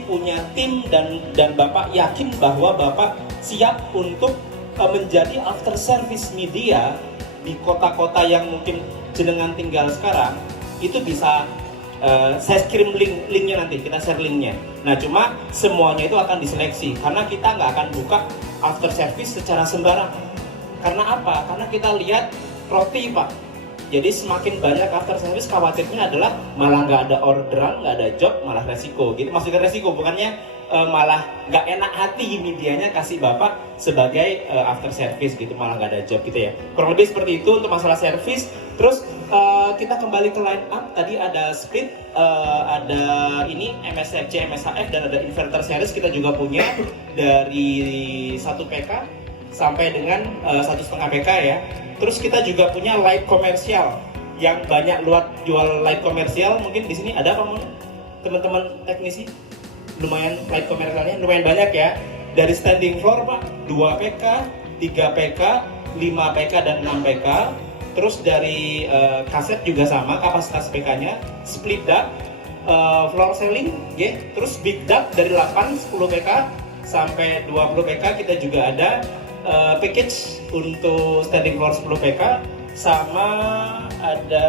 punya tim dan Bapak yakin bahwa Bapak siap untuk menjadi after service media di kota-kota yang mungkin jenengan tinggal sekarang, itu bisa saya kirim linknya nanti, kita share linknya. Nah cuma semuanya itu akan diseleksi karena kita nggak akan buka after service secara sembarang. Karena apa? Karena kita lihat roti Pak. Jadi semakin banyak after service, khawatirnya adalah malah nggak ada orderan, nggak ada job, malah resiko. Gitu maksudnya resiko, bukannya malah nggak enak hati medianya kasih Bapak sebagai after service gitu, malah nggak ada job gitu ya. Kurang lebih seperti itu untuk masalah service. Terus kita kembali ke line up, tadi ada split, ada ini MSFC, MSHF, dan ada inverter series kita juga punya dari 1 PK sampai dengan 1,5 PK ya. Terus kita juga punya light komersial yang banyak jual light komersial. Mungkin di sini ada apa teman-teman teknisi? Lumayan light komersialnya lumayan banyak ya. Dari standing floor Pak, 2 PK, 3 PK, 5 PK dan 6 PK. Terus dari kaset juga sama kapasitas PK-nya, split duct, floor ceiling, ya. Terus big duct dari 8, 10 PK sampai 20 PK kita juga ada. Package untuk standing floor 10 PK, sama ada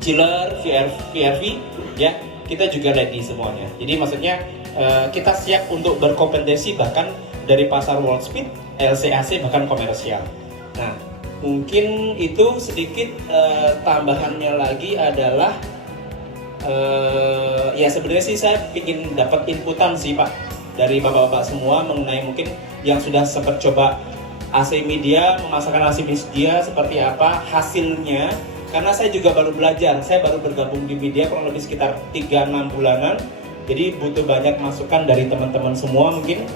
chiller VRV ya, kita juga ready semuanya. Jadi maksudnya kita siap untuk berkompetensi bahkan dari pasar wall speed, LCAC bahkan komersial. Nah mungkin itu sedikit. Tambahannya lagi adalah ya sebenarnya sih saya ingin dapat inputan sih Pak dari bapak-bapak semua mengenai mungkin yang sudah sempat coba AC media, memasarkan AC media seperti apa hasilnya. Karena saya juga baru belajar, saya baru bergabung di media kurang lebih sekitar 3-6 bulanan. Jadi butuh banyak masukan dari teman-teman semua mungkin.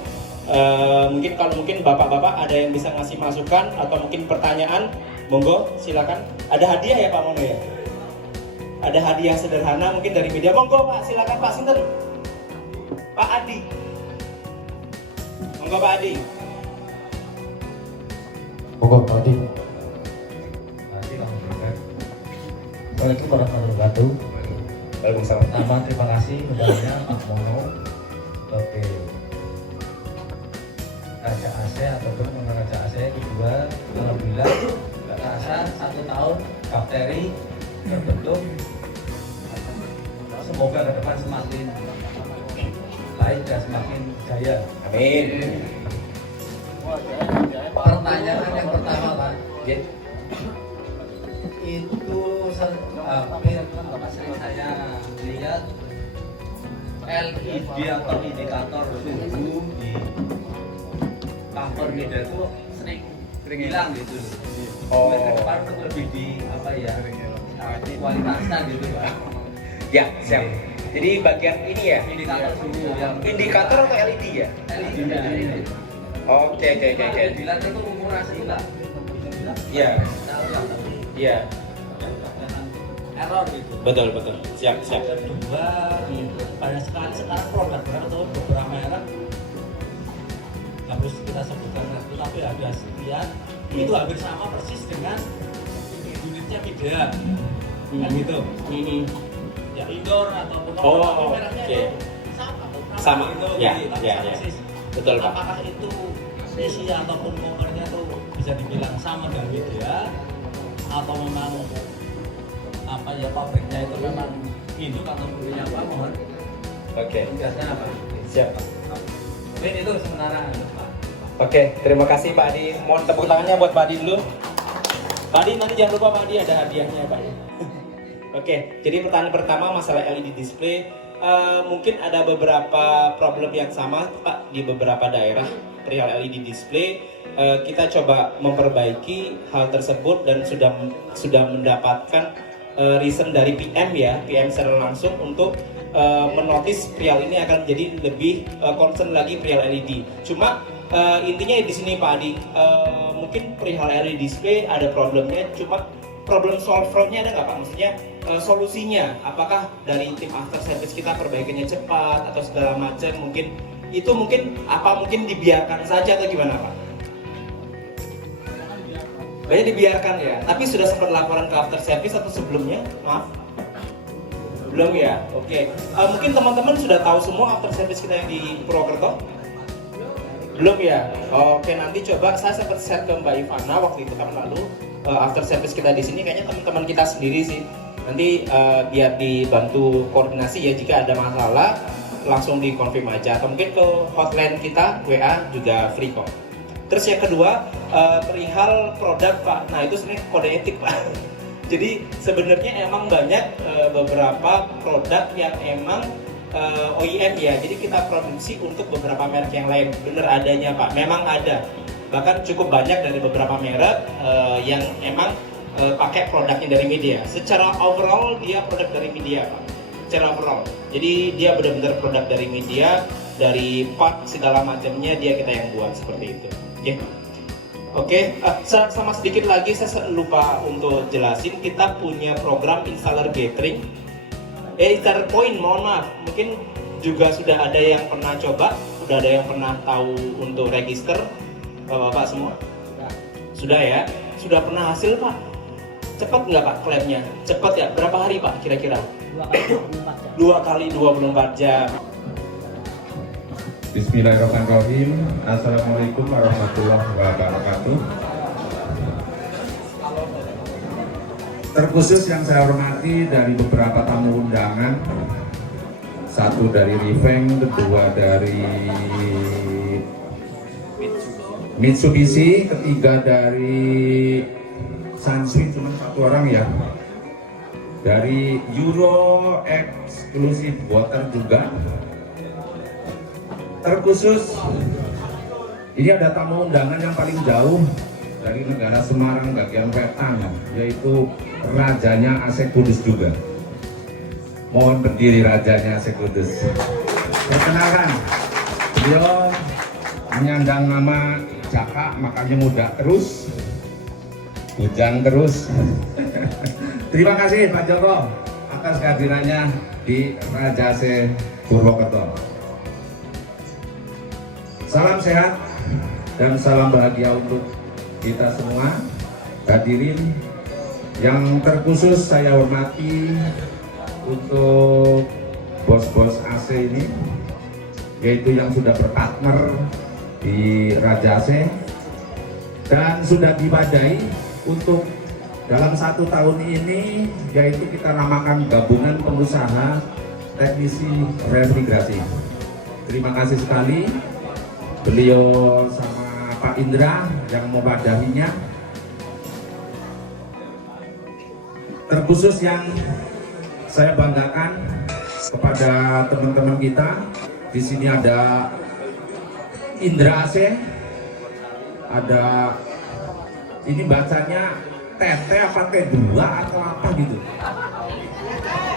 Mungkin kalau mungkin bapak-bapak ada yang bisa ngasih masukan atau mungkin pertanyaan, monggo silakan. Ada hadiah ya Pak Mono ya? Ada hadiah sederhana mungkin dari media, monggo Pak, silakan Pak. Sinten? Pak Adi. Monggo Pak Adi. Monggo Pak Adi. Assalamualaikum warahmatullahi wabarakatuh. Waalaikumsalam. Pertama terima kasih kepada Pak Mono sebagai Raja AC ataupun Raja AC. Kedua, alhamdulillah nggak terasa 1 tahun bakteri terbentuk. Semoga ke depan semakin baik dan semakin jaya. Amin. Pertanyaan yang pertama Pak, itu hampir sering saya lihat LED atau indikator suhu di cover media itu sering hilang gitu. Mungkin ke depan untuk lebih di apa ya, kualitasnya gitu Pak. Ya, siap. Jadi bagian ini ya, Indikator suhu yang indikator atau LED ya? LED ini. Oke. Dilihat itu ukuran Pak. Iya. Iya. Error gitu. Betul. Siap. Kedua, banyak sekali sekarang produk atau beberapa merek harus kita sebutkan, tetapi ada sekian itu hampir sama persis dengan unitnya media, kan gitu. Ya indoor ataupun tapi mereknya itu Sama. itu, Ya. persis. Betul Pak. Apakah itu isi ataupun covernya itu bisa dibilang sama dengan media atau memang apa ya pabriknya itu memang induk atau punya apa, mohon Oke. tugasnya apa? Siap. Mungkin itu sementara Pak. Oke, terima kasih Pak Adi. Mohon tepuk tangannya buat Pak Adi dulu. Pak Adi, nanti jangan lupa Pak Adi ada hadiahnya Pak. Oke, jadi pertanyaan pertama masalah LED display. mungkin ada beberapa problem yang sama Pak di beberapa daerah perihal LED display. Kita coba memperbaiki hal tersebut dan sudah mendapatkan reason dari PM secara langsung untuk menotis perihal ini akan jadi lebih concern lagi perihal LED. Cuma intinya di sini Pak Adi, mungkin perihal LED display ada problemnya, cuma problem solvernya ada nggak Pak? Maksudnya solusinya, apakah dari tim after service kita perbaikannya cepat atau segala macam, mungkin dibiarkan saja atau gimana Pak? Banyak dibiarkan ya, tapi sudah sempat laporan ke after service atau sebelumnya? Maaf, belum ya. Oke. Mungkin teman-teman sudah tahu semua after service kita yang di Purwokerto? Belum ya. Oke, nanti coba saya sempat share ke Mbak Ivana waktu itu tahun lalu. After service kita di sini kayaknya teman-teman kita sendiri sih. Nanti biar dibantu koordinasi ya, jika ada masalah langsung dikonfirm aja, atau mungkin ke hotline kita WA juga free kok. Terus yang kedua, perihal produk Pak. Nah itu sebenarnya kode etik Pak. Jadi sebenarnya emang banyak beberapa produk yang emang OEM ya. Jadi kita produksi untuk beberapa merek yang lain. Bener adanya Pak, memang ada. Bahkan cukup banyak dari beberapa merek yang emang pakai produknya dari media. Secara overall dia produk dari media Pak. Secara overall. Jadi dia benar-benar produk dari media, dari part segala macamnya dia kita yang buat seperti itu. Oke, sama sedikit lagi saya lupa untuk jelasin, kita punya program installer gathering, installer point, mohon maaf, mungkin juga sudah ada yang pernah coba, sudah ada yang pernah tahu untuk register, Bapak semua? Sudah ya? Sudah pernah hasil Pak? Cepat nggak Pak klaimnya? Cepat ya? Berapa hari Pak kira-kira? 2 kali 24 jam. Bismillahirrahmanirrahim. Assalamualaikum warahmatullahi wabarakatuh. Terkhusus yang saya hormati dari beberapa tamu undangan, satu dari Rifeng, kedua dari Mitsubishi, ketiga dari Sansui, cuma satu orang ya, dari Euro Exclusive Water juga. Terkhusus ini ada tamu undangan yang paling jauh dari negara Semarang bagian wetan, yaitu rajanya AC Kudus juga. Mohon berdiri rajanya AC Kudus. Perkenalkan, beliau menyandang nama Jaka, makanya muda terus, hujan terus. Terima kasih Pak Joko atas kehadirannya di Raja AC Purwokerto. Salam sehat dan salam bahagia untuk kita semua. Hadirin yang terkhusus saya hormati untuk bos-bos AC ini, yaitu yang sudah berpartner di Raja AC dan sudah diwadai untuk dalam 1 tahun ini, yaitu kita namakan Gabungan Pengusaha Teknisi Refrigerasi. Terima kasih sekali beliau sama Pak Indra yang mewadahinya. Terkhusus yang saya banggakan kepada teman-teman kita di sini, ada Indra AC, ada ini bacanya TT apa T2 atau apa gitu?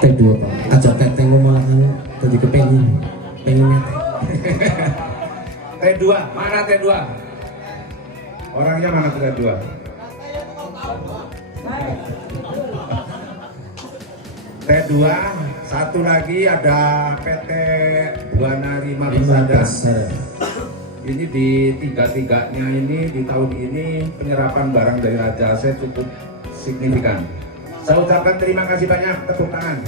T2 Pak, aja teteh ngomongin tadi kepengen T2, mana T2? Orangnya mana T2? T2, satu lagi ada PT Buana Rima Persada. Ini di tiga-tiganya ini di tahun ini penyerapan barang dari Raja AC cukup signifikan. Saya ucapkan terima kasih banyak, tepuk tangan.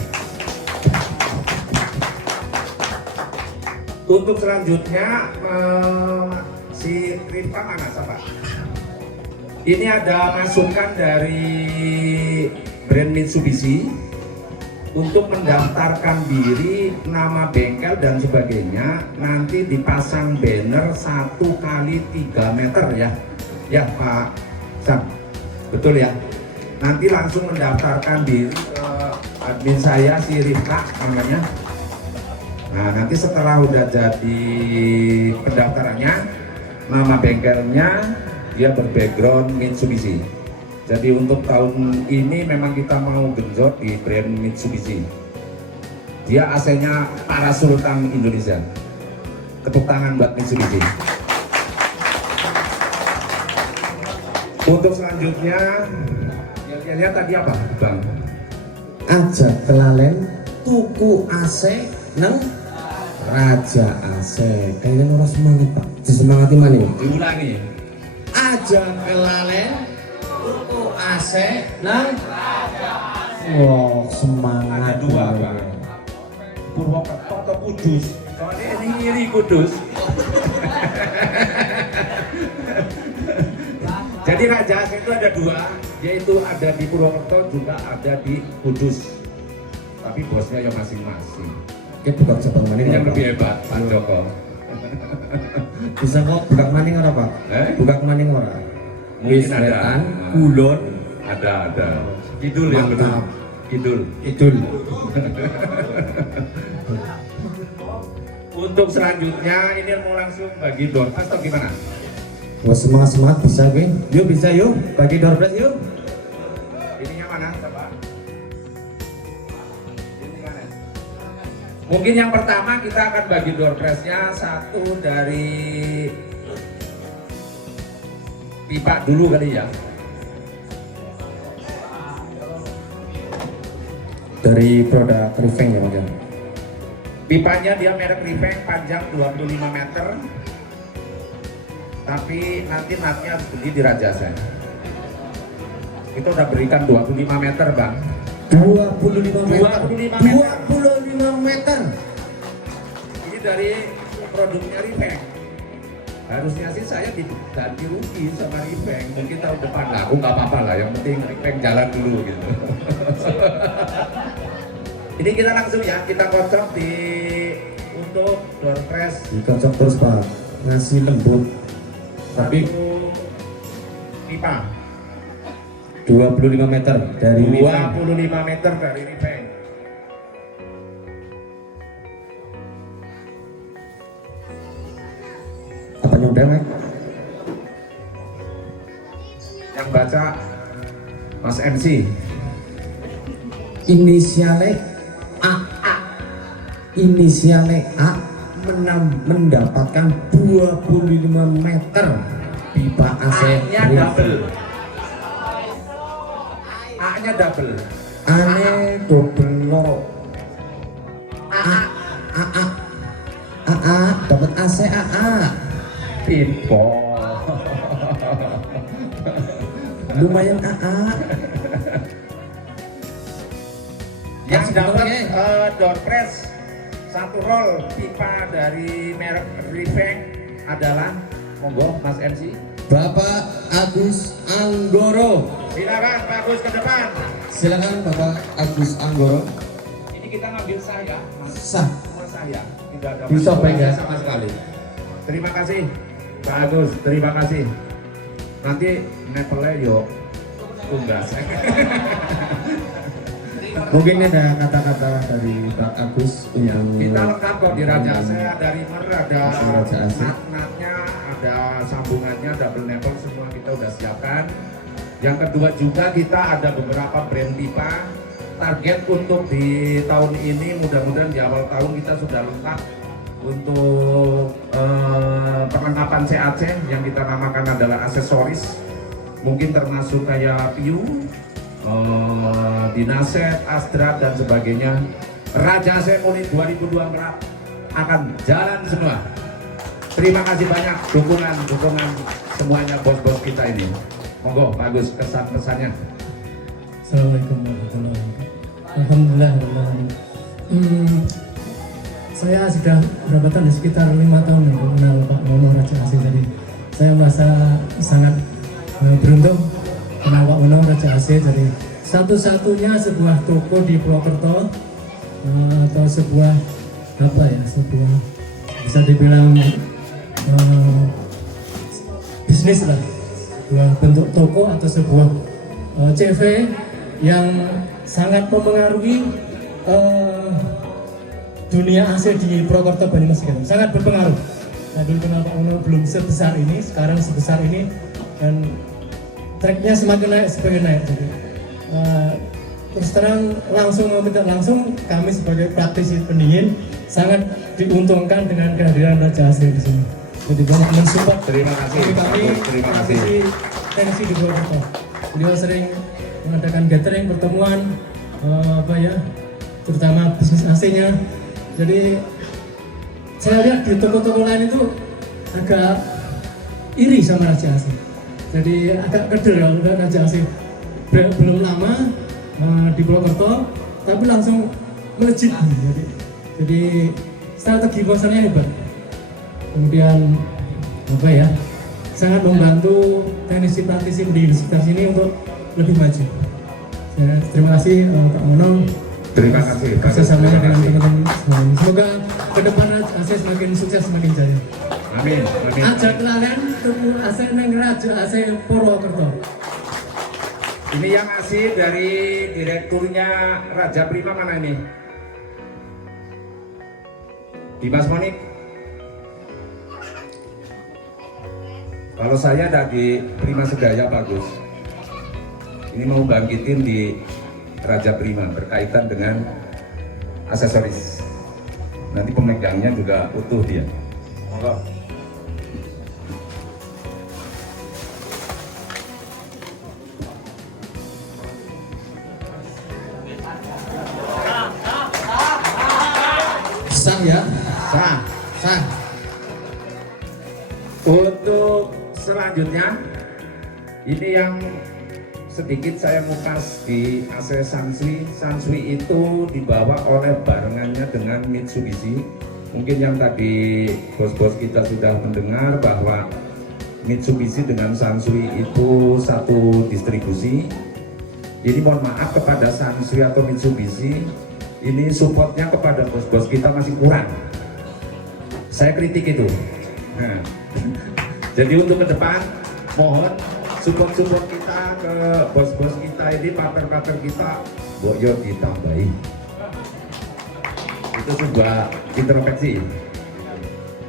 Untuk selanjutnya si Rifka mana siapa? Ini ada masukan dari brand Mitsubishi untuk mendaftarkan diri, nama bengkel dan sebagainya. Nanti dipasang banner 1 kali 3 meter ya, ya Pak Sam, betul ya. Nanti langsung mendaftarkan diri ke admin saya si Rifka namanya. Nah, nanti setelah udah jadi pendaftarannya, nama bengkelnya dia berbackground Mitsubishi. Jadi untuk tahun ini memang kita mau genjot di brand Mitsubishi. Dia AC-nya para sultan Indonesia. Tepuk tangan buat Mitsubishi. Untuk selanjutnya, yang lihat tadi apa, Bang? Aja kelalen tuku AC nang Raja AC. Kayaknya orang semangat Pak. Disemangati mana? Diulangi. Aja kelalen tuku AC nang Raja AC. Wow, semangat. Ada dua, Bang. Purwokerto atau Kudus? Soalnya ini Kudus. Jadi Raja AC itu ada dua, yaitu ada di Purwokerto juga ada di Kudus. Tapi bosnya yang masing-masing. Oke, buka cabang maning Ini yang apa? lebih hebat, Pak Joko. Bisa kok buka maning ora Pak? Buka maning ora? Mungkin ada. Wetan, Kulon, Ada. Kidul yang benar. Kidul. Idul. Untuk selanjutnya ini mau langsung bagi door prize atau gimana? Wah, semangat bisa gue. Yuk bisa yuk, bagi door prize yuk. Ininya mana? Coba. Ini mana? Mungkin yang pertama kita akan bagi door prize-nya satu dari pipa dulu kali ya. Dari produk Rifeng ya Mas. Pipanya dia merek Rifeng, panjang 25 meter. Tapi nanti natnya harus beli di Raja Sen. Kita udah berikan 25 meter, Bang. 25 meter. 25 meter. 25 meter. Ini dari produknya Rifeng. Harusnya sih saya ganti rugi sama Rifeng. Mungkin tahun depan lah, aku nggak apa-apa lah. Yang penting Rifeng jalan dulu gitu. Ini kita langsung ya, kita kocok di untuk door press. Dikocok terus Pak. Ngasih lembut. Tapi pipa 25 meter dari 25 meter dari Rifeng. Apa nyudah Mas? Yang baca Mas MC. Inisialnya AA. Inisialnya A mendapatkan 25 meter pipa AC. A-nya double. A-nya double. Ane double. AA dapat AC AA. Pipo. Lumayan AA. Yang dapat door press satu roll pipa dari merek Rifeng adalah monggo Mas MC. Bapak Agus Anggoro. Silakan Pak Agus ke depan. Silakan Bapak Agus Anggoro. Ini kita ngambil saya, Mas. Sah. Semua saya. Tidak ada Bisa masalah pegang. sama sekali. Terima kasih Pak Agus, terima kasih. Nanti nepelnya yuk tunggas. Mungkin ada kata-kata dari Pak Agus Ya, yang kita lengkap kok di Raja saya dari mer ada Raja AC. nat-natnya, ada sambungannya, double nipple semua kita udah siapkan. Yang kedua juga kita ada beberapa brand pipa. Target untuk di tahun ini mudah-mudahan di awal tahun kita sudah lengkap untuk perlengkapan CAC yang kita namakan adalah aksesoris. Mungkin termasuk kayak piu, Dinaset, Astra dan sebagainya. Raja AC mulai 2024 akan jalan semua. Terima kasih banyak dukungan semuanya bos-bos kita ini. Monggo bagus kesan-pesannya. Assalamualaikum warahmatullahi wabarakatuh. Alhamdulillah. Saya sudah berapa tahun, sekitar 5 tahun mengenal Pak Mono Raja AC. Jadi saya merasa sangat beruntung kenal Pak Mono Raja AC. Jadi satu-satunya sebuah toko di Purwokerto atau sebuah sebuah bisa dibilang bisnis lah, sebuah bentuk toko atau sebuah CV yang sangat mempengaruhi dunia AC di Purwokerto Banyumas sekarang sangat berpengaruh. Nah dulu kenal Pak Mono belum sebesar ini, sekarang sebesar ini, dan tracknya semakin naik. Jadi, terus terang langsung kami sebagai praktisi pendingin sangat diuntungkan dengan kehadiran Raja AC di sini. Jadi banyak mensupport. Terima kasih. Kami Terima kasih. Teknisi di Purwokerto. Beliau sering mengadakan gathering, pertemuan, terutama bisnis AC-nya. Jadi saya lihat di toko-toko lain itu agak iri sama Raja AC. Jadi agak keder kalau Raja AC belum lama di Purwokerto, tapi langsung melejit. Jadi strategi pasarnya hebat. Kemudian sangat membantu teknisi praktisi di sekitar sini untuk lebih maju. Terima kasih Pak Mono. Terima kasih. Kerjasamanya dengan teman-teman semuanya. Semoga ke depan AC semakin sukses, semakin jaya. Amin. Amin. Ajak kalian tuku AC neng Raja AC Purwokerto. Ini yang asli dari direkturnya Raja Prima mana ini? Dimas Monik. Kalau saya dari Prima Sedaya bagus. Ini mau bangkitin di Raja Prima berkaitan dengan aksesoris. Nanti pemegangnya juga utuh dia. Monggo. Sah ya? Sah. Untuk selanjutnya, ini yang sedikit saya ngupas di AC Sansui. Sansui itu dibawa oleh barengannya dengan Mitsubishi. Mungkin yang tadi bos-bos kita sudah mendengar bahwa Mitsubishi dengan Sansui itu satu distribusi. Jadi mohon maaf kepada Sansui atau Mitsubishi, ini supportnya kepada bos-bos kita masih kurang. Saya kritik itu. Nah, jadi untuk ke depan mohon support kita ke bos-bos kita ini, partner-partner kita, boyo ditambahi. Itu sebuah introspeksi.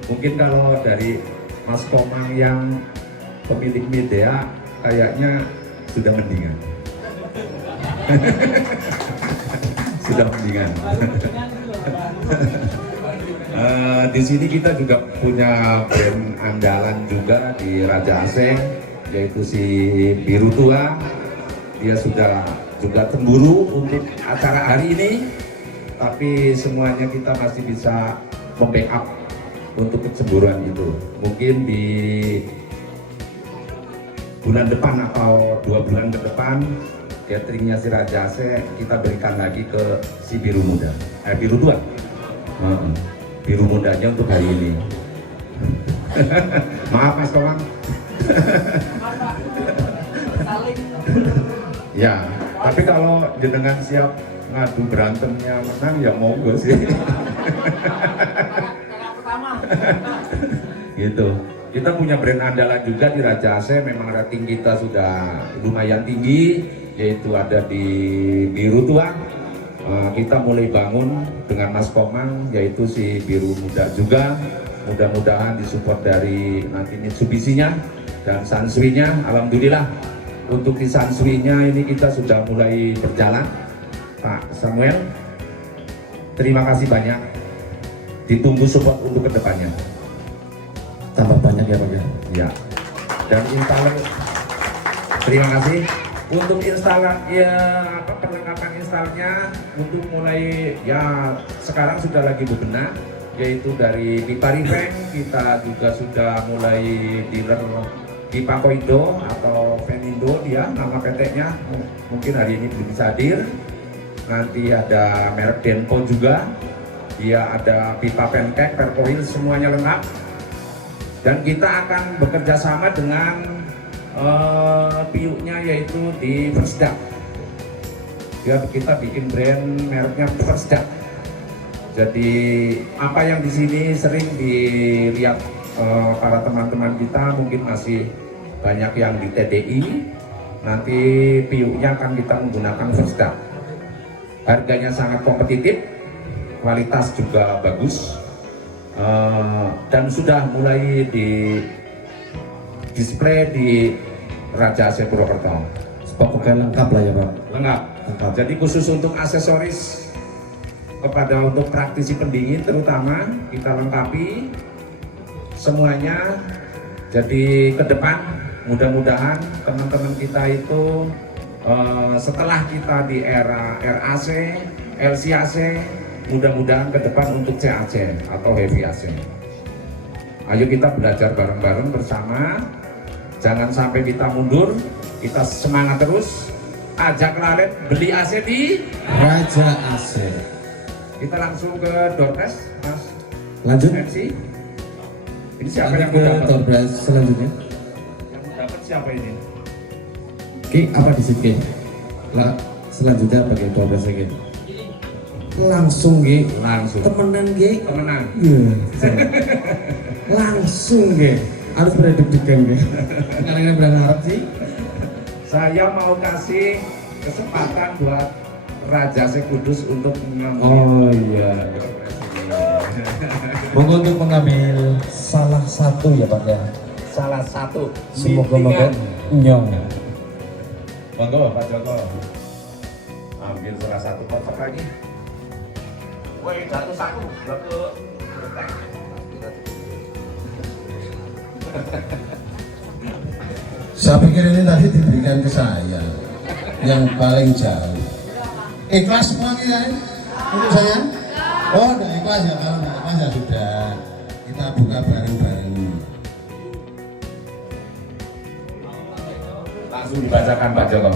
Mungkin kalau dari Mas Komang yang pemilik media kayaknya sudah mendingan. Sudah mendingan. Di sini kita juga punya brand andalan juga di Raja AC, yaitu si Biru Tua. Dia sudah juga cemburu untuk acara hari ini, tapi semuanya kita masih bisa membackup untuk kecemburuan itu. Mungkin di bulan depan atau 2 bulan ke depan, cateringnya si Raja AC kita berikan lagi ke si Biru Muda, Biru Tua. Biru Mudanya untuk hari ini. Maaf Mas Komang. Ya, tapi kalau jenengan siap ngadu berantemnya menang ya monggo sih. Gitu. Kita punya brand andalan juga di Raja AC. Memang rating kita sudah lumayan tinggi, yaitu ada di Biru Tua. Kita mulai bangun dengan Mas Komang, yaitu si Biru Muda juga. Mudah-mudahan disupport dari nanti Mitsubishi-nya dan Sansui-nya. Alhamdulillah untuk di Sansui-nya ini kita sudah mulai berjalan. Pak Samuel, terima kasih banyak. Ditunggu support untuk kedepannya. Tambah banyak ya Pak ya? Ya. Dan installer, terima kasih. Untuk installer perlengkapan instalnya untuk mulai ya sekarang sudah lagi bebenah, yaitu dari pipa Rifeng. Kita juga sudah mulai dealer pipa Koindo atau Venindo, dia nama PT-nya mungkin hari ini belum bisa hadir. Nanti ada merek Denko juga, dia ada pipa pancake, percoil, semuanya lengkap. Dan kita akan bekerja sama dengan piuknya yaitu di Persda. Ya, kita bikin brand mereknya Persda. Jadi apa yang di sini sering dilihat para teman-teman kita mungkin masih banyak yang di TDI. Nanti piuknya akan kita menggunakan Persda. Harganya sangat kompetitif. kualitas juga bagus, dan sudah mulai di display di Raja AC Purwokerto. Pokoknya lengkap lah ya Pak. Lengkap. Jadi khusus untuk aksesoris kepada untuk praktisi pendingin terutama kita lengkapi semuanya. Jadi ke depan mudah-mudahan teman-teman kita itu setelah kita di era RAC, LCAC, mudah-mudahan ke depan untuk CAC atau Heavy AC. Ayo kita belajar bareng-bareng bersama, jangan sampai kita mundur, kita semangat terus. Ajak Lalet beli AC di Raja AC. Kita langsung ke doorpress, Mas. Lanjut. MC. Ini siapa yang ke dapat? doorpress selanjutnya. Yang dapat siapa ini? Ki apa di sini? Lah selanjutnya pakai doorpress lagi. Langsung Ki. Langsung. Temenan Ki. Temenan. Iya. Langsung Ki. Harus pada deg-degan Ki. Kalian berharap sih. Saya mau kasih kesempatan buat Raja AC Kudus untuk mengambil. Oh iya. Monggo untuk mengambil salah satu ya Pak ya. Salah satu. Semoga-moga nyong. Monggo Pak Joko. Ambil salah satu kotak lagi. Woi, satu satu. Satu. Saya pikir ini tadi diberikan ke saya yang paling jauh. Ikhlas semua kita untuk saya? Oh, udah ikhlas ya, kalau nggak ikhlas ya sudah. Kita buka bareng-bareng. Langsung dibacakan Pak Joko.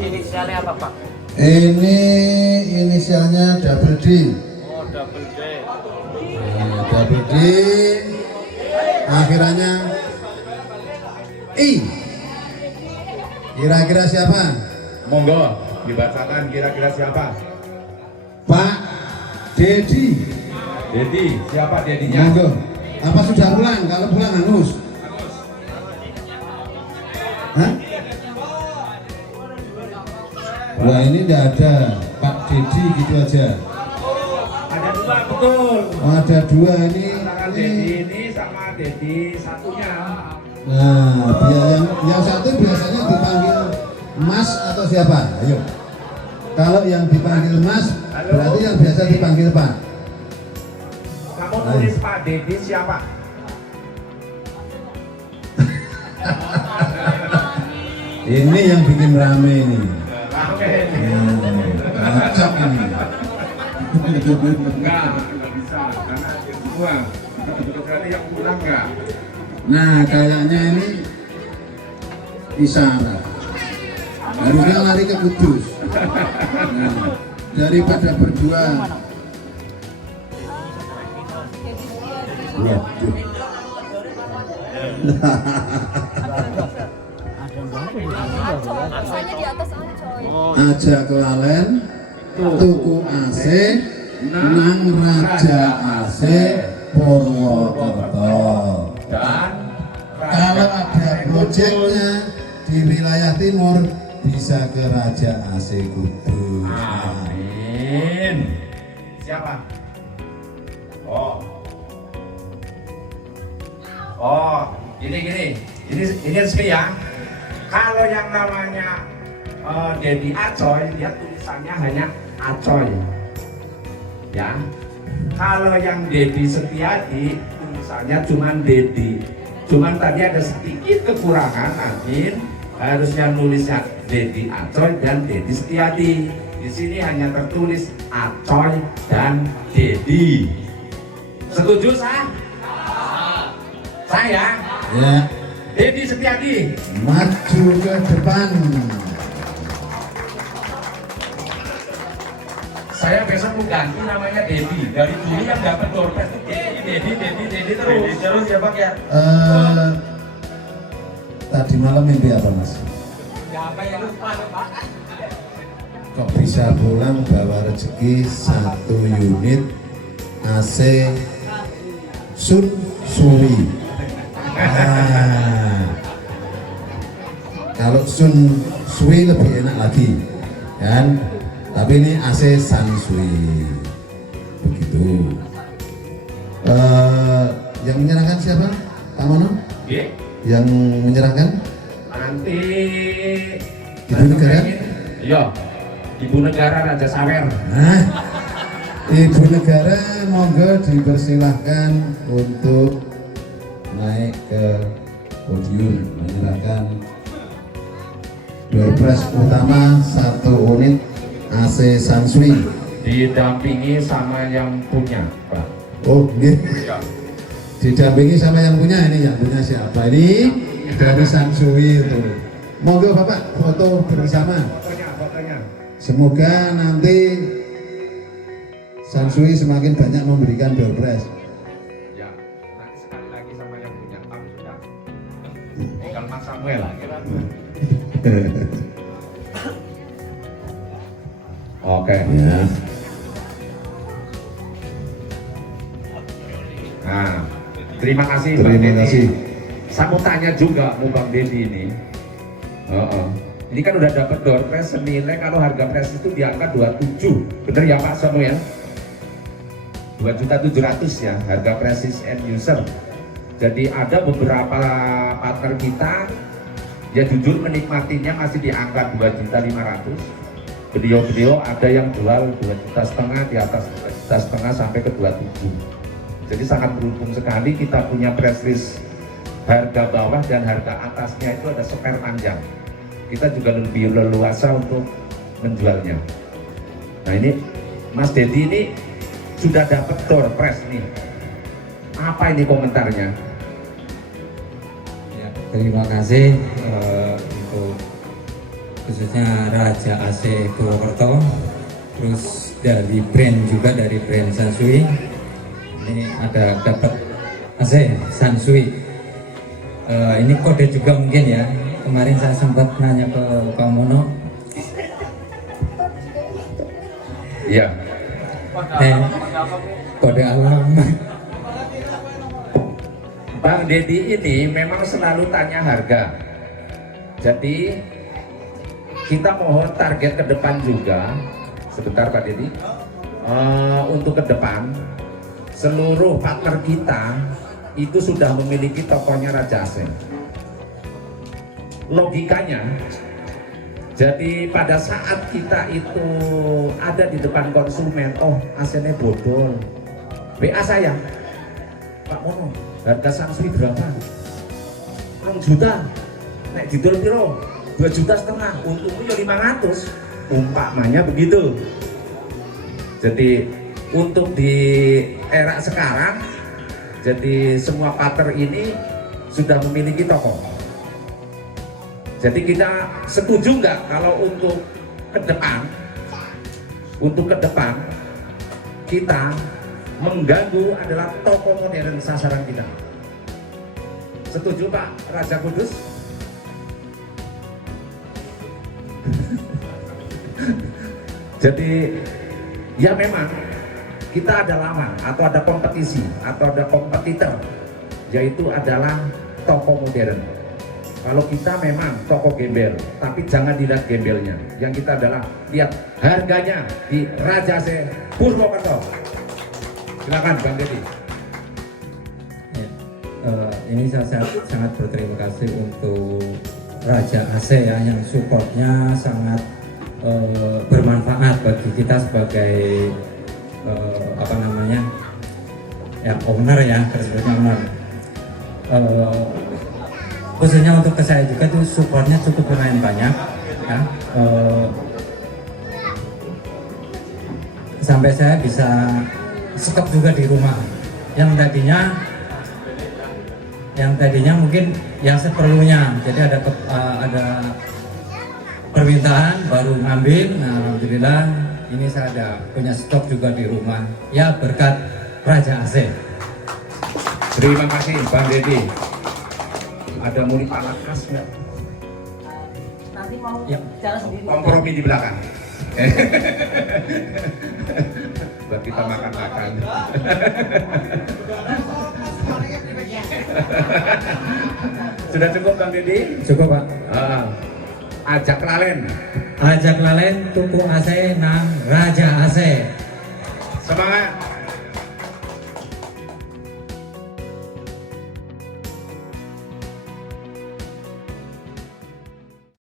Inisialnya apa Pak? Ini inisialnya double D. Oh, double D. Double D. Akhirannya I. Kira-kira siapa? Monggo dibacakan kira-kira siapa? Pak Dedi. Dedi, siapa Dedinya? Monggo. Apa sudah pulang? Kalau pulang hangus. Hah? Wah ini tidak ada Pak Dedi gitu aja. Ada dua betul. Oh, ada dua ini. Dedi ini sama Dedi satunya. Nah, yang satu biasanya dipanggil Mas atau siapa? Ayo. Kalau yang dipanggil Mas, berarti yang biasa dipanggil Pak. Kamu tulis Pak Dedi siapa? Ini yang bikin rame ini. Acak ini. Enggak bisa karena ada semua. Berarti yang pulang enggak? Nah, kayaknya ini isyarat. Harusnya lari ke Kudus. Nah, daripada berdua. Waduh. Aja kelalen, tuku AC, nang Raja AC Purwokerto. Dan kalau ada proyeknya di wilayah timur bisa ke Raja AC Kudus. Amin. Siapa? Ini resmi ya. Kalau yang namanya Dedi Acoy, dia tulisannya hanya Acoy. Ya. Kalau yang Dedi Setiadi, tulisannya cuma Dedi. Cuman tadi ada sedikit kekurangan, Amin. Harusnya nulisnya Dedi Acoy dan Dedi Setiadi. Di sini hanya tertulis Acoy dan Dedi. Setuju sah? Saya? Ya. Dedi Setiadi. Maju ke depan. Saya besok mau ganti namanya Dedi. Dari dulu yang dapat dompet itu Dedi terus. Dedi terus ya Pak ya. Tadi malam mimpi apa Mas? Ya apa yang lupa Pak? kok bisa pulang bawa rezeki 1 unit AC Sun Sui. Kalau Sun Sui lebih enak lagi kan, tapi ini AC Sansui begitu. Yang menyerahkan siapa, Pak Mono? Yeah. Yang menyerahkan Nanti Ibu Negara? Iya, Ibu Negara Raja Sawer. Nah, Ibu Negara monggo dipersilahkan untuk naik ke podium menyerahkan door prize utama 1 unit AC Sansui. Didampingi sama yang punya, Pak. Oh, ini Ya. didampingi sama yang punya. Ini yang punya siapa? Ini dari Sansui itu. Monggo Bapak foto bersama. Fotonya. Semoga nanti Sansui semakin banyak memberikan door prize. Ya, nanti sekali lagi sama yang punya, Pak sudah. Tinggal Mas Samuel. Oke. Ya. Nah, terima kasih. Terima Bang Dedi. kasih. Saya mau tanya juga mau Bang Dedi ini. Ini kan udah dapat door prize senilai kalau harga prize itu di angka 27. Bener ya Pak Samuel? 2.700.000 ya harga price end user. Jadi ada beberapa partner kita ya jujur menikmatinya masih di angka 2.500.000. Beliau ada yang jual 2,5 juta, di atas 2,5 juta sampai ke 27. Jadi sangat beruntung sekali kita punya press list harga bawah dan harga atasnya itu ada spare panjang. Kita juga lebih leluasa untuk menjualnya. Nah ini Mas Dedi ini sudah dapat door prize nih. Apa ini komentarnya? Ya, terima kasih untuk khususnya Raja AC Purwokerto, terus dari brand juga dari brand Sansui. Ini ada dapat AC Sansui. Ini kode juga mungkin ya. Kemarin saya sempat nanya ke Pak Mono. Iya. Kode alam. Bang Dedi ini memang selalu tanya harga. Jadi kita mohon target ke depan juga. Sebentar Pak Dedi. Untuk ke depan seluruh partner kita itu sudah memiliki tokonya Raja AC. Logikanya, jadi pada saat kita itu ada di depan konsumen, oh AC-nya bodol, WA saya, Pak Mono, harga Sansui berapa? 2 juta, naik didol piro? 2,5 juta, untungnya 500, umpamanya begitu. Jadi untuk di era sekarang, jadi semua partner ini sudah memiliki toko. Jadi kita setuju nggak kalau untuk ke depan kita mengganggu adalah toko modern sasaran kita. Setuju Pak Raja Kudus? Jadi ya memang kita ada lawan atau ada kompetisi atau ada kompetitor, yaitu adalah toko modern. Kalau kita memang toko gembel, tapi jangan dilihat gembelnya. Yang kita adalah lihat harganya di Raja AC Purwokerto. Silakan Bang Dedi. Ya, ini saya sangat berterima kasih untuk Raja AC ya, yang supportnya sangat bermanfaat bagi kita sebagai apa namanya ya owner ya, tersebutnya owner. Khususnya untuk ke saya juga tuh supportnya cukup lumayan banyak ya. Sampai saya bisa stok juga di rumah yang tadinya mungkin yang seperlunya, jadi ada permintaan baru ngambil. Nah, alhamdulillah ini saya ada punya stok juga di rumah ya, berkat Raja AC. Terima kasih Bang Dedi. Ada murid anak khas nggak? Nanti mau ya. jalan sendiri. Kompromi di belakang. Buat kita makan-makan. Sudah cukup Bang Didi? Cukup Pak. Ajak lalen. Ajak lalen tuku AC nang Raja AC. Semangat.